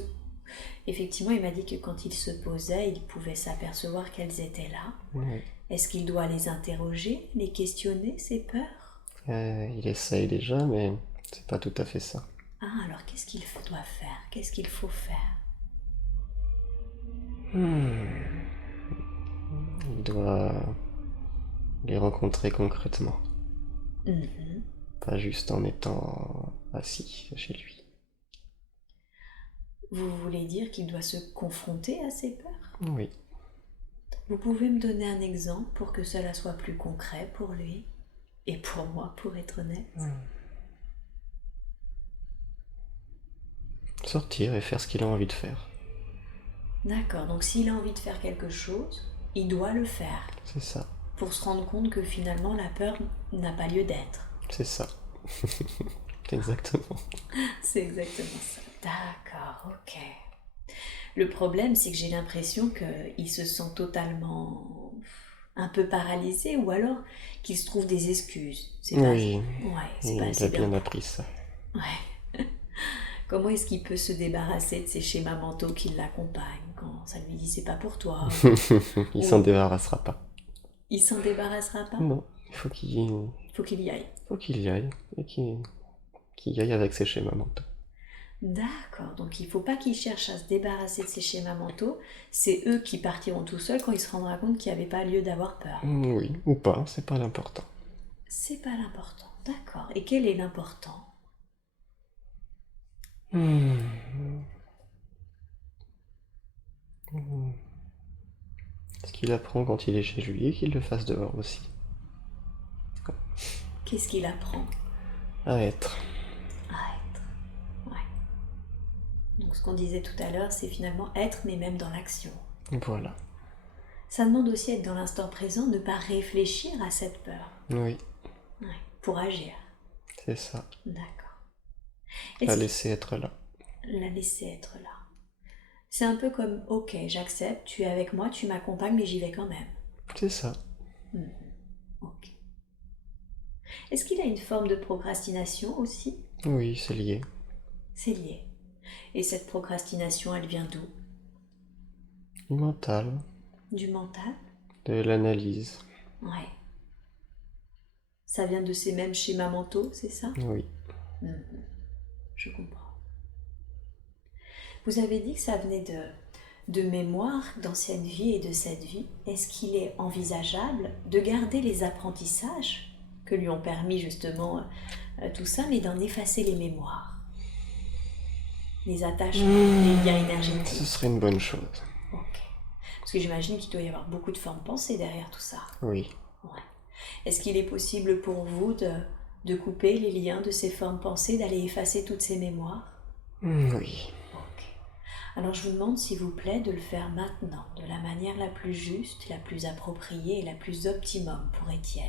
Effectivement, il m'a dit que quand il se posait, il pouvait s'apercevoir qu'elles étaient là. Oui. Est-ce qu'il doit les interroger, les questionner, ses peurs? Il essaye déjà, mais c'est pas tout à fait ça. Ah, alors qu'est-ce qu'il doit faire? Qu'est-ce qu'il faut faire? Il doit les rencontrer concrètement. Mhm. Pas juste en étant assis chez lui. Vous voulez dire qu'il doit se confronter à ses peurs? Oui. Vous pouvez me donner un exemple pour que cela soit plus concret pour lui et pour moi, pour être honnête? Sortir et faire ce qu'il a envie de faire. D'accord, donc s'il a envie de faire quelque chose, il doit le faire C'est ça. pour se rendre compte que finalement la peur n'a pas lieu d'être. C'est ça. Exactement. C'est exactement ça. D'accord, ok. Le problème, c'est que j'ai l'impression qu'il se sent totalement un peu paralysé ou alors qu'il se trouve des excuses. C'est pas... Oui. Ouais, c'est Il pas a assez bien bien. appris ça. Ouais. Comment est-ce qu'il peut se débarrasser de ces schémas mentaux qui l'accompagnent quand ça lui dit c'est pas pour toi? Il s'en débarrassera pas. Il s'en débarrassera pas? Non, il faut qu'il Faut qu'il y aille. y aille et qu'il y aille avec ses schémas mentaux. D'accord, donc il ne faut pas qu'il cherche à se débarrasser de ces schémas mentaux, c'est eux qui partiront tout seuls quand il se rendra compte qu'il n'y avait pas lieu d'avoir peur. Oui, ou pas, c'est pas l'important. C'est pas l'important, d'accord. Et quel est l'important? Ce qu'il apprend quand il est chez lui et qu'il le fasse dehors aussi. Qu'est-ce qu'il apprend? À être. À être. Ouais. Donc ce qu'on disait tout à l'heure, c'est finalement être, mais même dans l'action. Voilà. Ça demande aussi être dans l'instant présent, ne pas réfléchir à cette peur. Oui, Ouais. Pour agir. c'est ça. D'accord. La laisser être là. La laisser être là. C'est un peu comme, ok, j'accepte, tu es avec moi, tu m'accompagnes, mais j'y vais quand même. C'est ça. Ok. Est-ce qu'il a une forme de procrastination aussi? Oui, c'est lié. C'est lié. Et cette procrastination, elle vient d'où? Du mental, Du mental? de l'analyse. Ouais. Ça vient de ces mêmes schémas mentaux, c'est ça? Oui. Je comprends. Vous avez dit que ça venait de mémoires d'anciennes vies et de cette vie. Est-ce qu'il est envisageable de garder les apprentissages que lui ont permis justement tout ça, mais d'en effacer les mémoires, les attachements, les liens énergétiques? Ce serait une bonne chose. Ok. Parce que j'imagine qu'il doit y avoir beaucoup de formes pensées derrière tout ça. Oui. Ouais. Est-ce qu'il est possible pour vous de couper les liens de ces formes pensées, d'aller effacer toutes ces mémoires? Oui. Ok. Alors je vous demande s'il vous plaît de le faire maintenant, de la manière la plus juste, la plus appropriée et la plus optimum pour Étienne.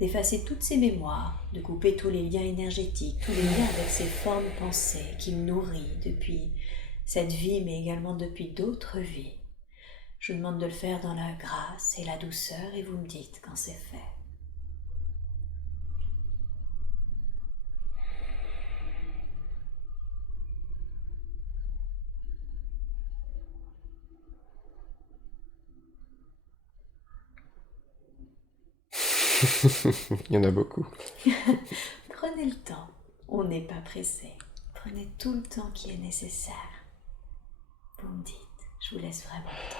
D'effacer toutes ses mémoires, de couper tous les liens énergétiques, tous les liens avec ses formes pensées qu'il nourrit depuis cette vie mais également depuis d'autres vies. Je vous demande de le faire dans la grâce et la douceur et vous me dites quand c'est fait. Il y en a beaucoup. Prenez le temps, on n'est pas pressé. Prenez tout le temps qui est nécessaire. Vous me dites, je vous laisse vraiment le temps.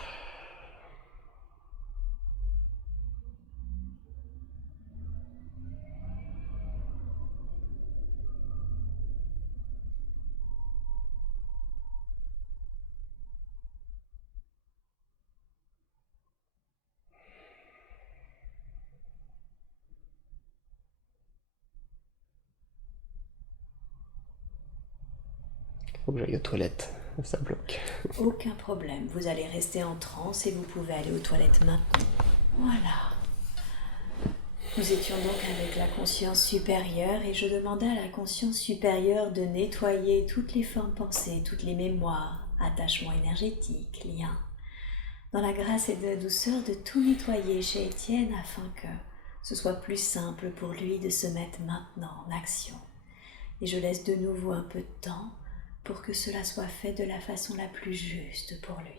Faut que j'aille aux toilettes, ça bloque. Aucun problème, vous allez rester en transe et vous pouvez aller aux toilettes maintenant. Voilà. Nous étions donc avec la conscience supérieure et je demandais à la conscience supérieure de nettoyer toutes les formes pensées, toutes les mémoires, attachements énergétiques, liens. Dans la grâce et de la douceur de tout nettoyer chez Étienne afin que ce soit plus simple pour lui de se mettre maintenant en action. Et je laisse de nouveau un peu de temps pour que cela soit fait de la façon la plus juste pour lui.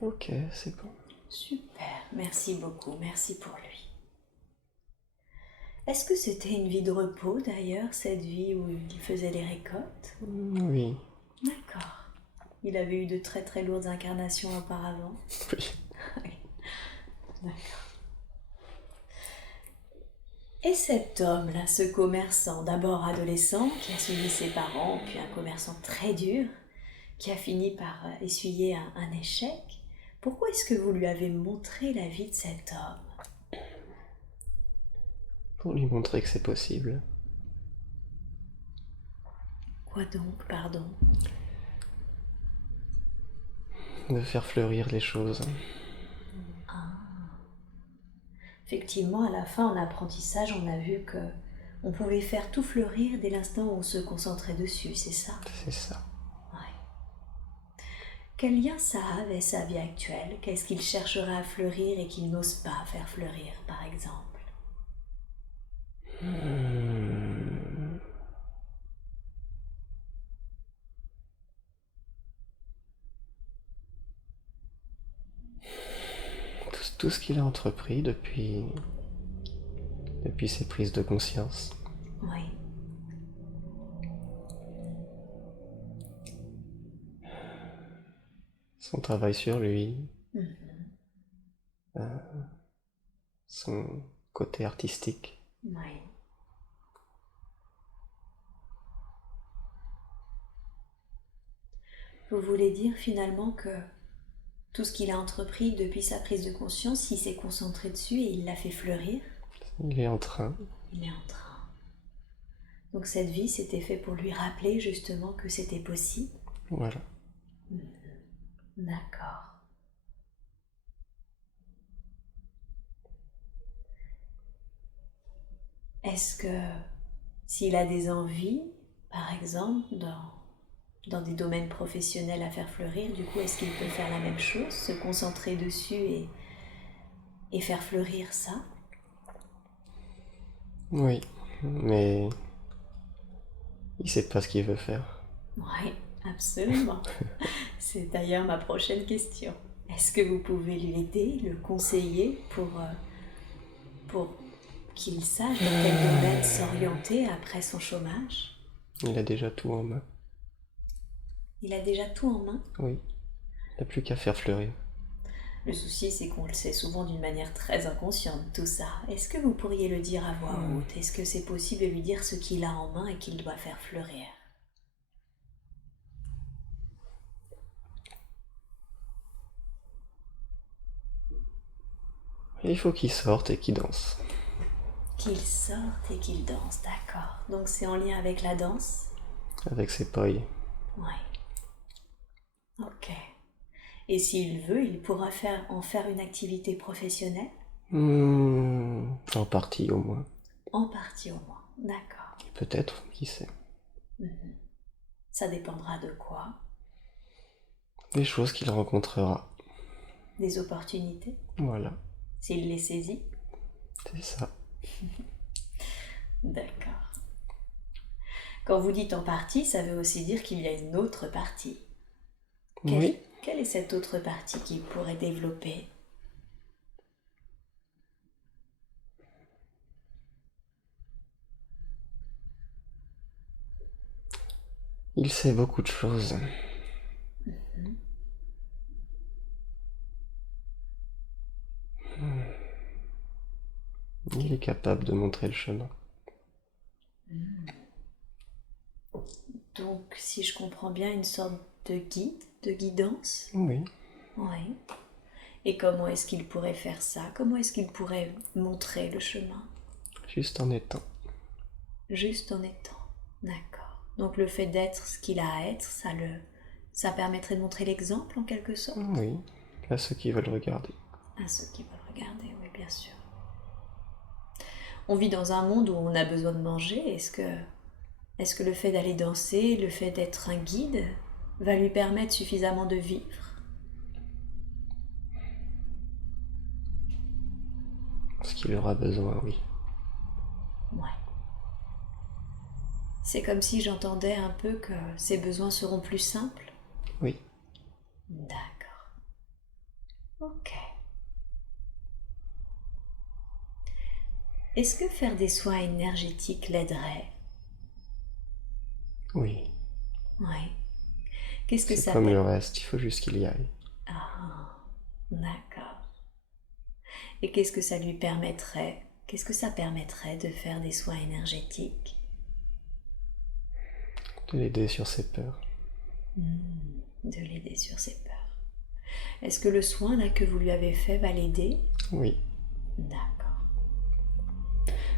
Ok, c'est bon. Super, merci beaucoup, merci pour lui. Est-ce que c'était une vie de repos d'ailleurs, cette vie où il faisait les récoltes? Oui. D'accord. Il avait eu de très très lourdes incarnations auparavant. Oui. Oui. D'accord. Et cet homme-là, ce commerçant, d'abord adolescent, qui a suivi ses parents, puis un commerçant très dur, qui a fini par essuyer un échec, pourquoi est-ce que vous lui avez montré la vie de cet homme? Pour lui montrer que c'est possible. Quoi donc, pardon? De faire fleurir les choses. Effectivement, à la fin, en apprentissage, on a vu que on pouvait faire tout fleurir dès l'instant où on se concentrait dessus, c'est ça? C'est ça. Ouais. Quel lien ça a avec sa vie actuelle? Qu'est-ce qu'il chercherait à fleurir et qu'il n'ose pas faire fleurir, par exemple? Tout ce qu'il a entrepris depuis ses prises de conscience. Oui. Son travail sur lui, Mhm. son côté artistique. Oui. Vous voulez dire finalement que tout ce qu'il a entrepris depuis sa prise de conscience, il s'est concentré dessus et il l'a fait fleurir? Il est en train. Il est en train. Donc cette vie, c'était fait pour lui rappeler justement que c'était possible? Voilà. D'accord. Est-ce que s'il a des envies, par exemple, dans des domaines professionnels à faire fleurir, du coup, est-ce qu'il peut faire la même chose, se concentrer dessus et faire fleurir ça? Oui, mais il sait pas ce qu'il veut faire. Oui, absolument. C'est d'ailleurs ma prochaine question. Est-ce que vous pouvez lui aider, le conseiller pour qu'il sache dans quel domaine s'orienter après son chômage? Il a déjà tout en main. Il a déjà tout en main? Oui. Il n'a plus qu'à faire fleurir. Le souci, c'est qu'on le sait souvent d'une manière très inconsciente, tout ça. Est-ce que vous pourriez le dire à voix haute? Est-ce que c'est possible de lui dire ce qu'il a en main et qu'il doit faire fleurir? Il faut qu'il sorte et qu'il danse. Qu'il sorte et qu'il danse, d'accord. Donc c'est en lien avec la danse? Avec ses pailles. Ouais. Ok. Et s'il veut, il pourra en faire une activité professionnelle? En partie au moins. En partie au moins, d'accord. Et peut-être, qui sait. Ça dépendra de quoi? Des choses qu'il rencontrera. Des opportunités? Voilà, S'il les saisit? c'est ça. D'accord. Quand vous dites en partie, ça veut aussi dire qu'il y a une autre partie. Oui. Quelle est cette autre partie qu'il pourrait développer? Il sait beaucoup de choses. Il est capable de montrer le chemin. Donc, si je comprends bien, une sorte de guide, de guidance? Oui. Oui. Et comment est-ce qu'il pourrait faire ça? Comment est-ce qu'il pourrait montrer le chemin? Juste en étant. Juste en étant. D'accord. Donc le fait d'être ce qu'il a à être, ça permettrait de montrer l'exemple en quelque sorte? Oui, à ceux qui veulent regarder. À ceux qui veulent regarder, oui, bien sûr. On vit dans un monde où on a besoin de manger. Est-ce que le fait d'aller danser, le fait d'être un guide, va lui permettre suffisamment de vivre? Ce qu'il aura besoin, oui. Ouais. C'est comme si j'entendais un peu que ses besoins seront plus simples? Oui. D'accord. Ok. Est-ce que faire des soins énergétiques l'aiderait? Oui. Oui. Qu'est-ce que C'est ça comme le fait? reste, il faut juste qu'il y aille. Ah, d'accord. Et qu'est-ce que ça lui permettrait? Qu'est-ce que ça permettrait de faire des soins énergétiques? De l'aider sur ses peurs. De l'aider sur ses peurs. Est-ce que le soin là que vous lui avez fait va l'aider? Oui. D'accord.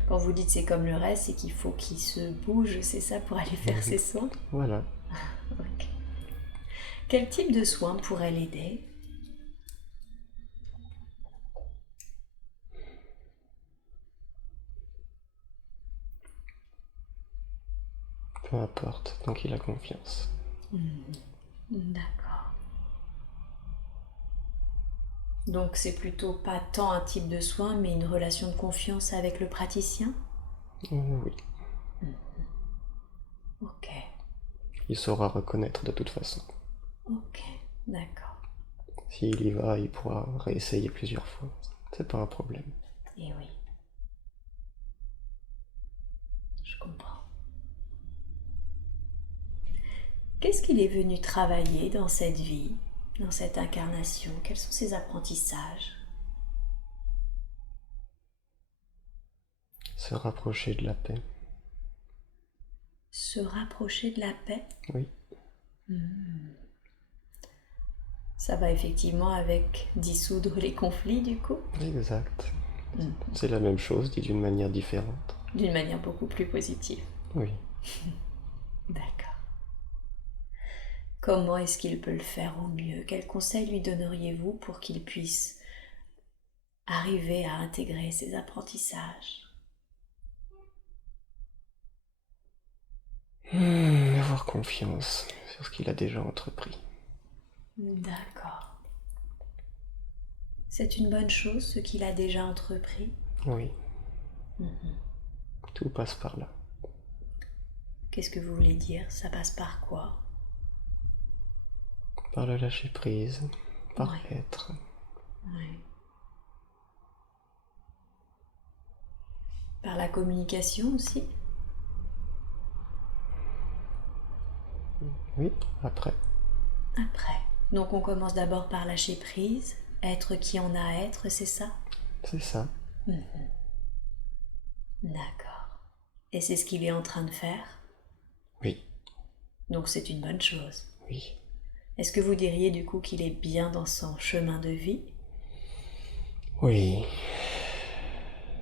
Quand vous dites c'est comme le reste, c'est qu'il faut qu'il se bouge, c'est ça, pour aller faire ses soins? Voilà. Ok. Quel type de soin pourrait l'aider? Peu importe, tant qu'il a confiance. D'accord. Donc c'est plutôt pas tant un type de soin, mais une relation de confiance avec le praticien? Oui. Ok, Il saura reconnaître de toute façon. ok, d'accord. S'il y va, il pourra réessayer plusieurs fois. C'est pas un problème. Et oui, je comprends. Qu'est-ce qu'il est venu travailler dans cette vie, dans cette incarnation? Quels sont ses apprentissages? Se rapprocher de la paix. Se rapprocher de la paix? Oui. Ça va effectivement avec dissoudre les conflits du coup? Exact. C'est la même chose, dit d'une manière différente. D'une manière beaucoup plus positive. Oui. D'accord. Comment est-ce qu'il peut le faire au mieux? Quel conseil lui donneriez-vous pour qu'il puisse arriver à intégrer ces apprentissages? Avoir confiance sur ce qu'il a déjà entrepris. D'accord. C'est une bonne chose ce qu'il a déjà entrepris? Oui. Tout passe par là. Qu'est-ce que vous voulez dire? Ça passe par quoi? Par le lâcher prise, par Ouais. être. Oui. Par la communication aussi? Oui, après. Après. Donc on commence d'abord par lâcher prise, être qui on a à être, c'est ça? C'est ça. D'accord. Et c'est ce qu'il est en train de faire? Oui, Donc c'est une bonne chose. oui. Est-ce que vous diriez du coup qu'il est bien dans son chemin de vie? Oui.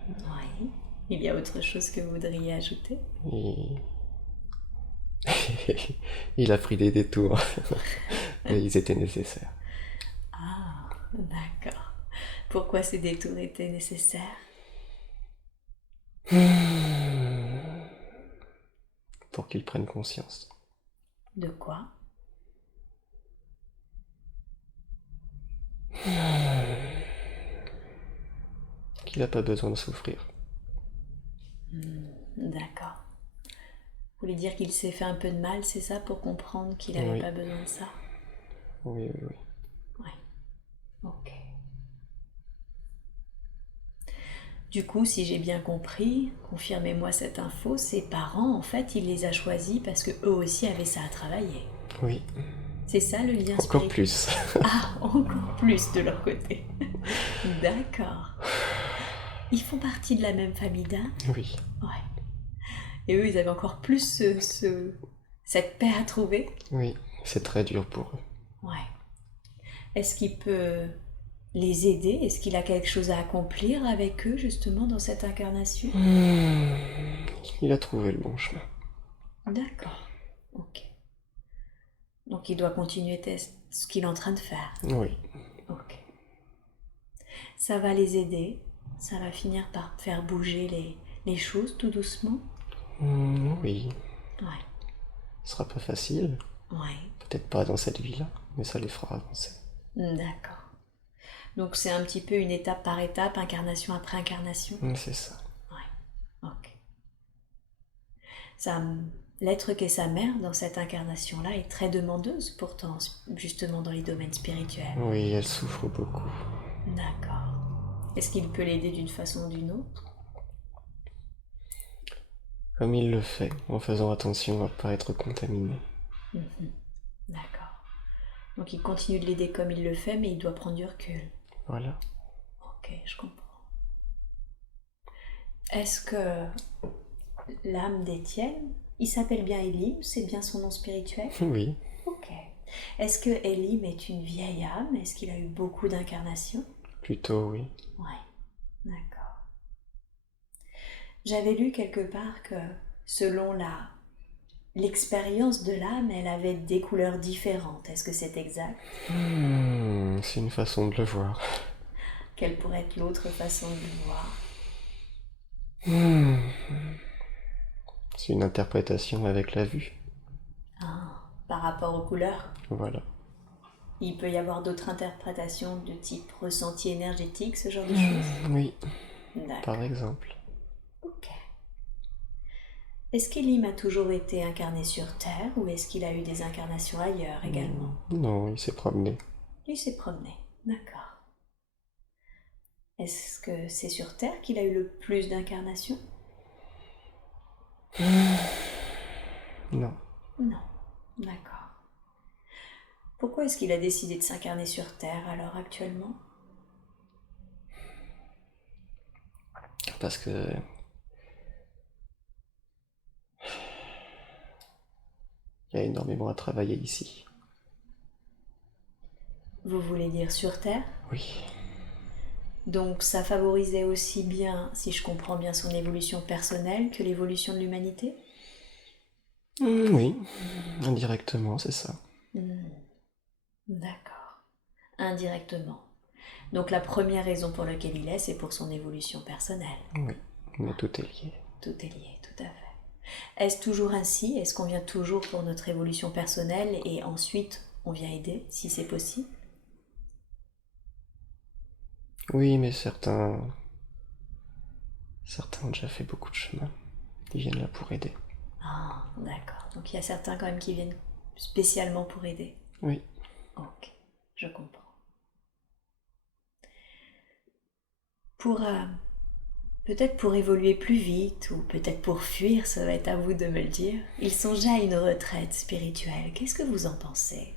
Oui. Il y a autre chose que vous voudriez ajouter? Il... il a pris des détours. Mais ils étaient nécessaires. Ah, d'accord. Pourquoi ces détours étaient nécessaires? Pour qu'il prenne conscience. De quoi? Qu'il n'a pas besoin de souffrir. D'accord. Vous voulez dire qu'il s'est fait un peu de mal, c'est ça, pour comprendre qu'il n'avait Oui. pas besoin de ça? Oui, oui, oui. Oui. Ok. Du coup, si j'ai bien compris, confirmez-moi cette info, ses parents, en fait, il les a choisis parce que eux aussi avaient ça à travailler. Oui. C'est ça le lien Encore spirituel? plus. Ah, encore plus de leur côté. D'accord. Ils font partie de la même famille d'âme? Oui. Ouais. Et eux, ils avaient encore plus cette paix à trouver? Oui. C'est très dur pour eux. Ouais. Est-ce qu'il peut les aider? Est-ce qu'il a quelque chose à accomplir avec eux, justement, dans cette incarnation? Il a trouvé le bon chemin. D'accord. Ok. Donc il doit continuer ce qu'il est en train de faire. Oui. Ok. Ça va les aider. Ça va finir par faire bouger les choses tout doucement. Oui. Ouais. Ce sera pas facile. Ouais. Peut-être pas dans cette vie-là, mais ça les fera avancer. D'accord. Donc c'est un petit peu une étape par étape, incarnation après incarnation. C'est ça. Ouais. Ok. L'être qu'est sa mère dans cette incarnation-là est très demandeuse pourtant, justement dans les domaines spirituels. Oui, elle souffre beaucoup. D'accord. Est-ce qu'il peut l'aider d'une façon ou d'une autre? Comme il le fait, en faisant attention à ne pas être contaminé. D'accord. Donc il continue de l'aider comme il le fait, mais il doit prendre du recul. Voilà. Ok, je comprends. Est-ce que l'âme d'Étienne, il s'appelle bien Elim, c'est bien son nom spirituel? Oui. Ok. Est-ce que Elim est une vieille âme? Est-ce qu'il a eu beaucoup d'incarnations? Plutôt oui. Ouais, d'accord. J'avais lu quelque part que selon l'expérience de l'âme, elle avait des couleurs différentes. Est-ce que c'est exact? C'est une façon de le voir. Quelle pourrait être l'autre façon de le voir? C'est une interprétation avec la vue. Ah, par rapport aux couleurs? Voilà. Il peut y avoir d'autres interprétations de type ressenti énergétique, ce genre de choses? Oui, D'accord. par exemple. Ok. Est-ce qu'Elim a toujours été incarné sur Terre ou est-ce qu'il a eu des incarnations ailleurs également? Non, il s'est promené. Il s'est promené, d'accord. Est-ce que c'est sur Terre qu'il a eu le plus d'incarnations? Non. Non, d'accord. Pourquoi est-ce qu'il a décidé de s'incarner sur Terre alors actuellement? Parce que il y a énormément à travailler ici. Vous voulez dire sur Terre? Oui. Donc ça favorisait aussi bien, si je comprends bien, son évolution personnelle que l'évolution de l'humanité? Oui, indirectement, c'est ça. D'accord. Indirectement. Donc la première raison pour laquelle il est, c'est pour son évolution personnelle. Oui, mais tout est lié. Tout est lié, tout à fait. Est-ce toujours ainsi? Est-ce qu'on vient toujours pour notre évolution personnelle et ensuite on vient aider, si c'est possible? Oui, mais certains ont déjà fait beaucoup de chemin. Ils viennent là pour aider. Ah, d'accord. Donc il y a certains quand même qui viennent spécialement pour aider. Oui. Ok, je comprends. Pour peut-être pour évoluer plus vite ou peut-être pour fuir, ça va être à vous de me le dire. Ils songeaient à une retraite spirituelle. Qu'est-ce que vous en pensez?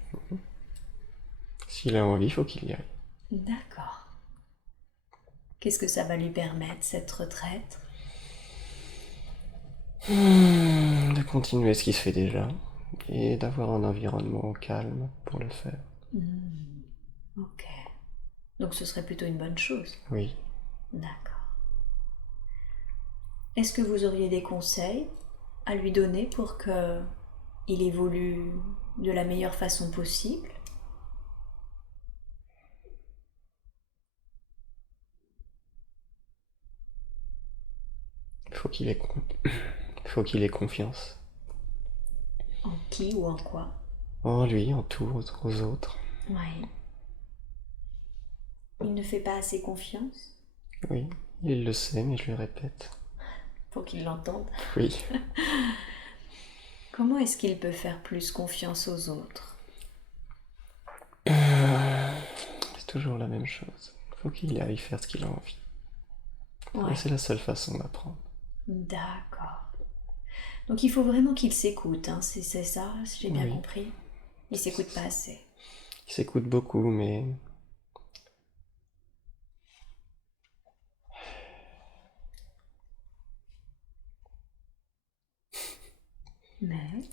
S'il a envie, il faut qu'il y aille. D'accord. Qu'est-ce que ça va lui permettre, cette retraite? De continuer ce qui se fait déjà et d'avoir un environnement calme pour le faire. Ok. Donc ce serait plutôt une bonne chose. Oui. D'accord. Est-ce que vous auriez des conseils à lui donner pour que il évolue de la meilleure façon possible? Faut qu'il ait, faut qu'il ait confiance. En qui ou en quoi? En lui, en tout, aux autres. Oui. Il ne fait pas assez confiance Oui, il le sait, mais je lui répète. pour qu'il l'entende. Oui. Comment est-ce qu'il peut faire plus confiance aux autres? C'est toujours la même chose. Faut qu'il aille faire ce qu'il a envie. Ouais. C'est la seule façon d'apprendre. D'accord. Donc il faut vraiment qu'il s'écoute, hein. C'est ça, si j'ai bien Oui. compris. Il s'écoute pas assez. Il s'écoute beaucoup, mais Mais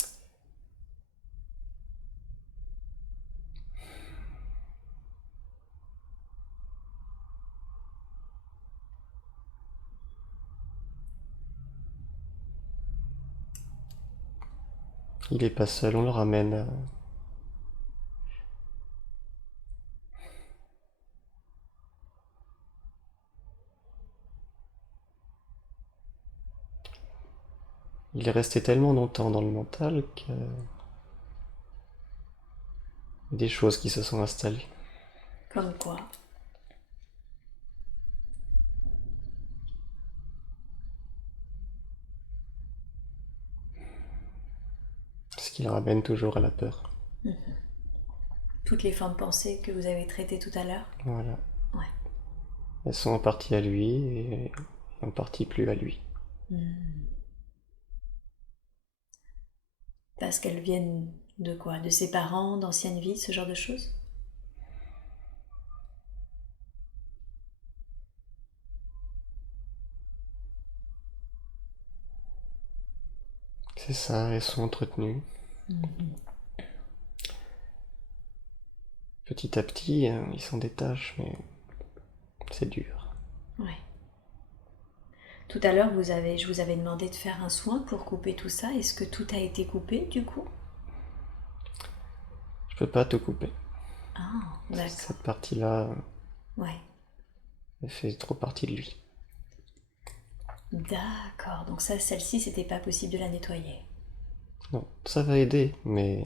il est pas seul, on le ramène à... Il est resté tellement longtemps dans le mental qu'il y a des choses qui se sont installées. comme quoi? Ce qui le ramène toujours à la peur. Toutes les formes pensées que vous avez traitées tout à l'heure? Voilà. Ouais. Elles sont en partie à lui et en partie plus à lui. Parce qu'elles viennent de quoi? De ses parents, d'anciennes vies, ce genre de choses? C'est ça, elles sont entretenues. Petit à petit, ils s'en détachent, mais c'est dur. Ouais. Tout à l'heure, je vous avais demandé de faire un soin pour couper tout ça. Est-ce que tout a été coupé du coup? Je peux pas tout couper. Ah, d'accord. Cette partie-là, Ouais. elle fait trop partie de lui. D'accord. Donc ça, celle-ci, c'était pas possible de la nettoyer. Non, ça va aider, mais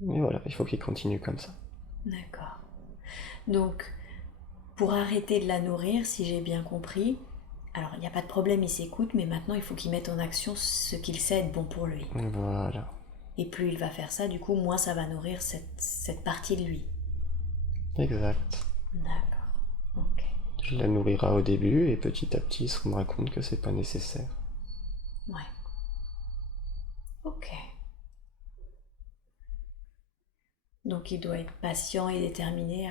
voilà, il faut qu'il continue comme ça. D'accord. Donc, pour arrêter de la nourrir, si j'ai bien compris, alors il n'y a pas de problème, il s'écoute, mais maintenant il faut qu'il mette en action ce qu'il sait être bon pour lui. Voilà, Et plus il va faire ça, du coup, moins ça va nourrir cette partie de lui. exact. D'accord. Ok. Je la nourrira au début et petit à petit, il se rendra compte que c'est pas nécessaire. Ouais. Ok. Donc il doit être patient et déterminé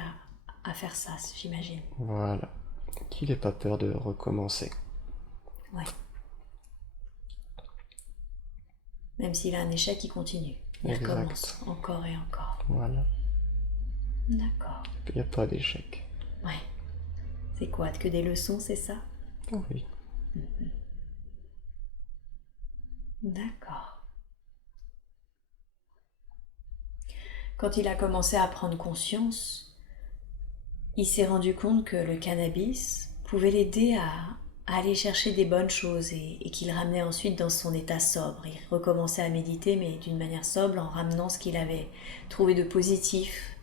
à faire ça, j'imagine. Voilà, qu'il ait pas peur de recommencer. Ouais. Même s'il a un échec, il continue. Il Exact. recommence encore et encore. Voilà, D'accord. il n'y a pas d'échec. Ouais. C'est quoi? Que des leçons, c'est ça? Oui. D'accord. Quand il a commencé à prendre conscience, il s'est rendu compte que le cannabis pouvait l'aider à aller chercher des bonnes choses et qu'il ramenait ensuite dans son état sobre. Il recommençait à méditer, mais d'une manière sobre, en ramenant ce qu'il avait trouvé de positif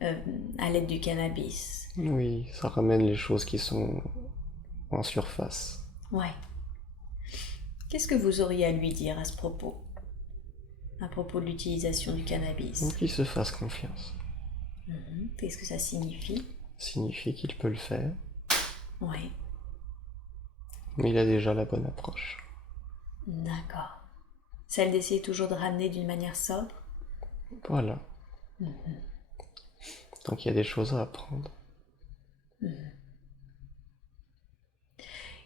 à l'aide du cannabis. Oui, ça ramène les choses qui sont en surface. Ouais. Qu'est-ce que vous auriez à lui dire à propos de l'utilisation du cannabis? Donc qu'il se fasse confiance. Qu'est-ce que ça signifie? Ça signifie qu'il peut le faire, Oui, mais il a déjà la bonne approche. d'accord. Celle d'essayer toujours de ramener d'une manière sobre? Voilà. Donc il y a des choses à apprendre.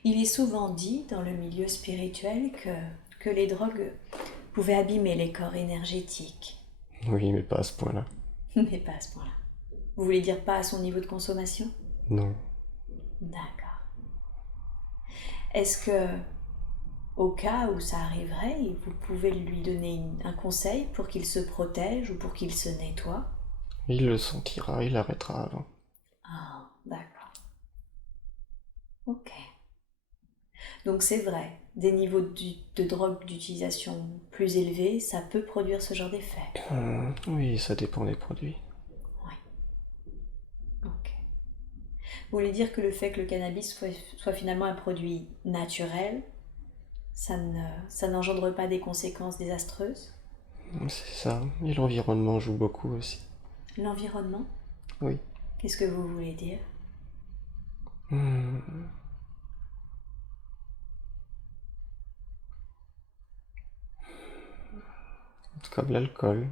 Il est souvent dit dans le milieu spirituel que les drogues pouvaient abîmer les corps énergétiques. Oui, mais pas à ce point-là. Mais pas à ce point-là. Vous voulez dire pas à son niveau de consommation? Non. D'accord. Est-ce que, au cas où ça arriverait, vous pouvez lui donner un conseil pour qu'il se protège ou pour qu'il se nettoie? Il le sentira, il arrêtera avant. Ah, d'accord. Ok. Donc c'est vrai, des niveaux de drogue d'utilisation plus élevés, ça peut produire ce genre d'effet. Oui, ça dépend des produits. Oui. Ok. Vous voulez dire que le fait que le cannabis soit finalement un produit naturel, ça n'engendre pas des conséquences désastreuses? C'est ça. Et l'environnement joue beaucoup aussi. L'environnement? Oui. Qu'est-ce que vous voulez dire? Hmm. Comme l'alcool,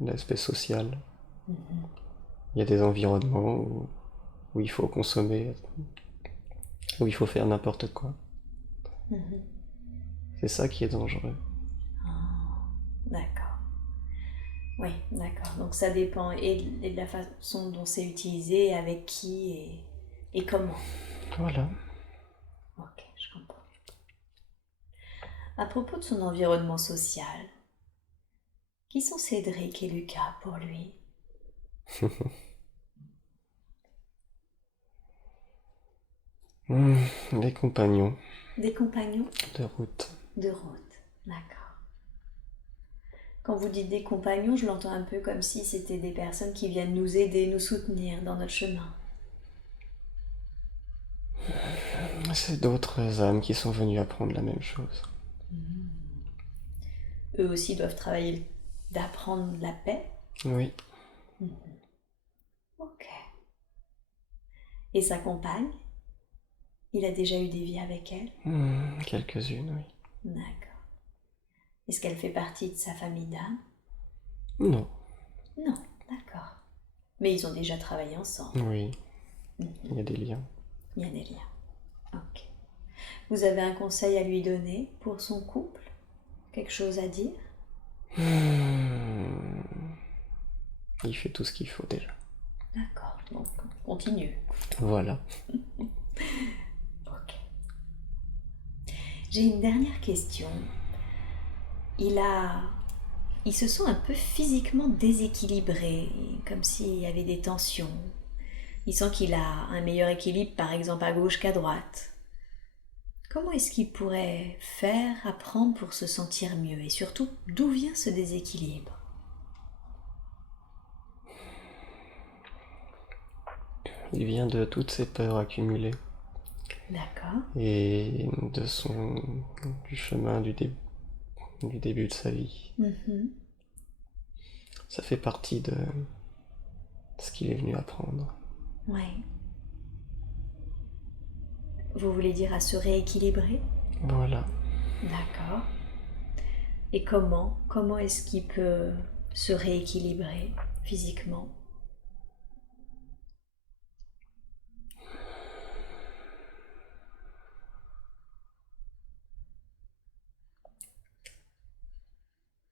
l'aspect social. Il y a des environnements où il faut consommer, où il faut faire n'importe quoi. C'est ça qui est dangereux. Ah, d'accord. Oui, d'accord. Donc ça dépend et de la façon dont c'est utilisé, avec qui et comment. Voilà. Ok, je comprends. À propos de son environnement social, qui sont Cédric et Lucas pour lui? Les compagnons Des compagnons de route. de route. D'accord. Quand vous dites des compagnons, je l'entends un peu comme si c'était des personnes qui viennent nous aider, nous soutenir dans notre chemin. C'est d'autres âmes qui sont venues apprendre la même chose. Eux aussi doivent travailler d'apprendre la paix. Oui. Ok. Et sa compagne? Il a déjà eu des vies avec elle? Quelques-unes, oui. D'accord. Est-ce qu'elle fait partie de sa famille d'âme? Non. Non, d'accord. Mais ils ont déjà travaillé ensemble. Oui. Il y a des liens. Il y a des liens. Ok. Vous avez un conseil à lui donner pour son couple? Quelque chose à dire? Il fait tout ce qu'il faut déjà. D'accord, donc continue. Voilà. Ok. J'ai une dernière question. Il se sent un peu physiquement déséquilibré, comme s'il y avait des tensions. Il sent qu'il a un meilleur équilibre, par exemple à gauche qu'à droite. Comment est-ce qu'il pourrait faire, apprendre pour se sentir mieux? Et surtout, d'où vient ce déséquilibre? Il vient de toutes ses peurs accumulées D'accord. et du chemin du début de sa vie. Ça fait partie de ce qu'il est venu apprendre. Oui. Vous voulez dire à se rééquilibrer? Voilà. D'accord. Et comment est-ce qu'il peut se rééquilibrer physiquement?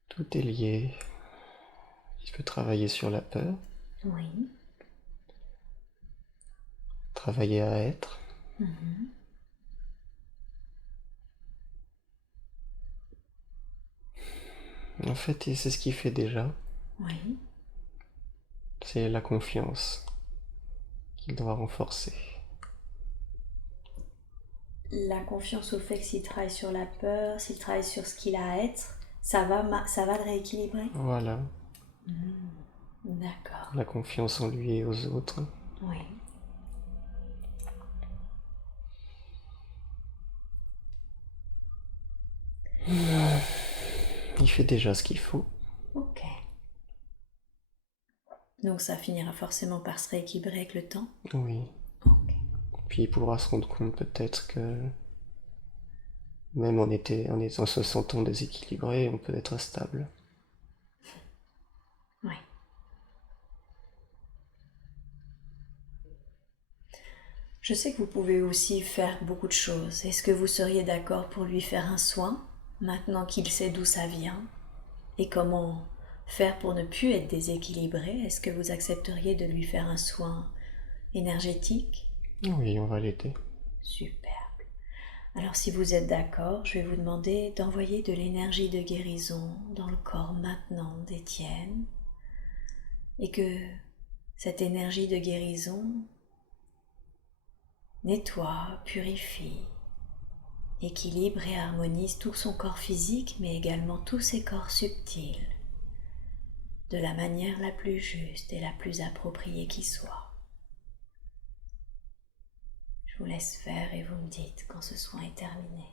Tout est lié. Il peut travailler sur la peur, Oui. travailler à être. En fait, c'est ce qu'il fait déjà. Oui. C'est la confiance qu'il doit renforcer. La confiance au fait que s'il travaille sur la peur, s'il travaille sur ce qu'il a à être, ça va le rééquilibrer? Voilà. D'accord. La confiance en lui et aux autres. Oui. Il fait déjà ce qu'il faut. Ok. Donc ça finira forcément par se rééquilibrer avec le temps? Oui. Ok. Puis il pourra se rendre compte peut-être que même en se sentant déséquilibré, on peut être stable. Oui. Je sais que vous pouvez aussi faire beaucoup de choses. Est-ce que vous seriez d'accord pour lui faire un soin, maintenant qu'il sait d'où ça vient et comment faire pour ne plus être déséquilibré? Est-ce que vous accepteriez de lui faire un soin énergétique? Oui, on va l'aider. Super. Alors si vous êtes d'accord, je vais vous demander d'envoyer de l'énergie de guérison dans le corps maintenant d'Étienne et que cette énergie de guérison nettoie, purifie, équilibre et harmonise tout son corps physique mais également tous ses corps subtils de la manière la plus juste et la plus appropriée qui soit. Je vous laisse faire et vous me dites quand ce soin est terminé.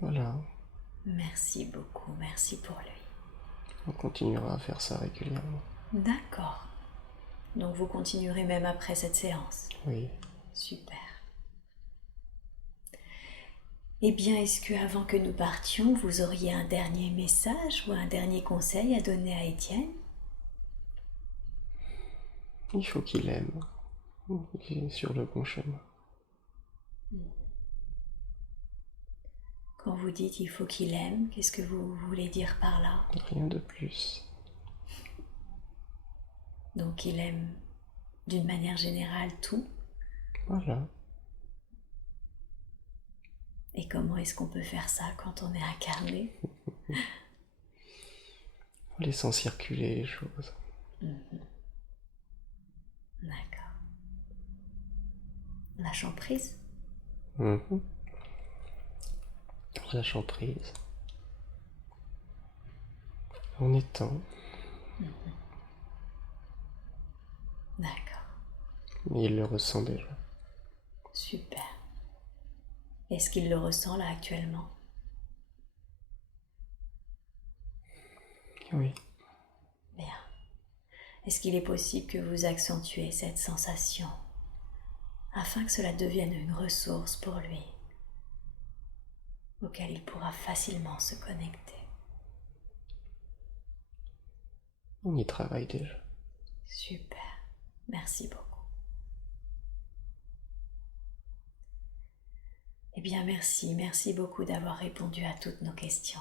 Voilà, Merci beaucoup, merci pour lui. on continuera à faire ça régulièrement. D'accord. Donc vous continuerez même après cette séance. Oui. Super. Eh bien, est-ce que avant que nous partions, vous auriez un dernier message ou un dernier conseil à donner à Étienne? Il faut qu'il aime. Il est sur le bon chemin. Quand vous dites il faut qu'il aime, qu'est-ce que vous voulez dire par là? Rien de plus. Donc il aime d'une manière générale tout. Voilà. Et comment est-ce qu'on peut faire ça quand on est incarné? En laissant circuler les choses. D'accord. Lâchant prise? Mhm. Lâchant prise. En étant. D'accord. Mais il le ressent déjà. Super. Est-ce qu'il le ressent là actuellement? Oui. Bien. Est-ce qu'il est possible que vous accentuez cette sensation afin que cela devienne une ressource pour lui, auquel il pourra facilement se connecter? On y travaille déjà. Super. Merci beaucoup. Eh bien, merci beaucoup d'avoir répondu à toutes nos questions.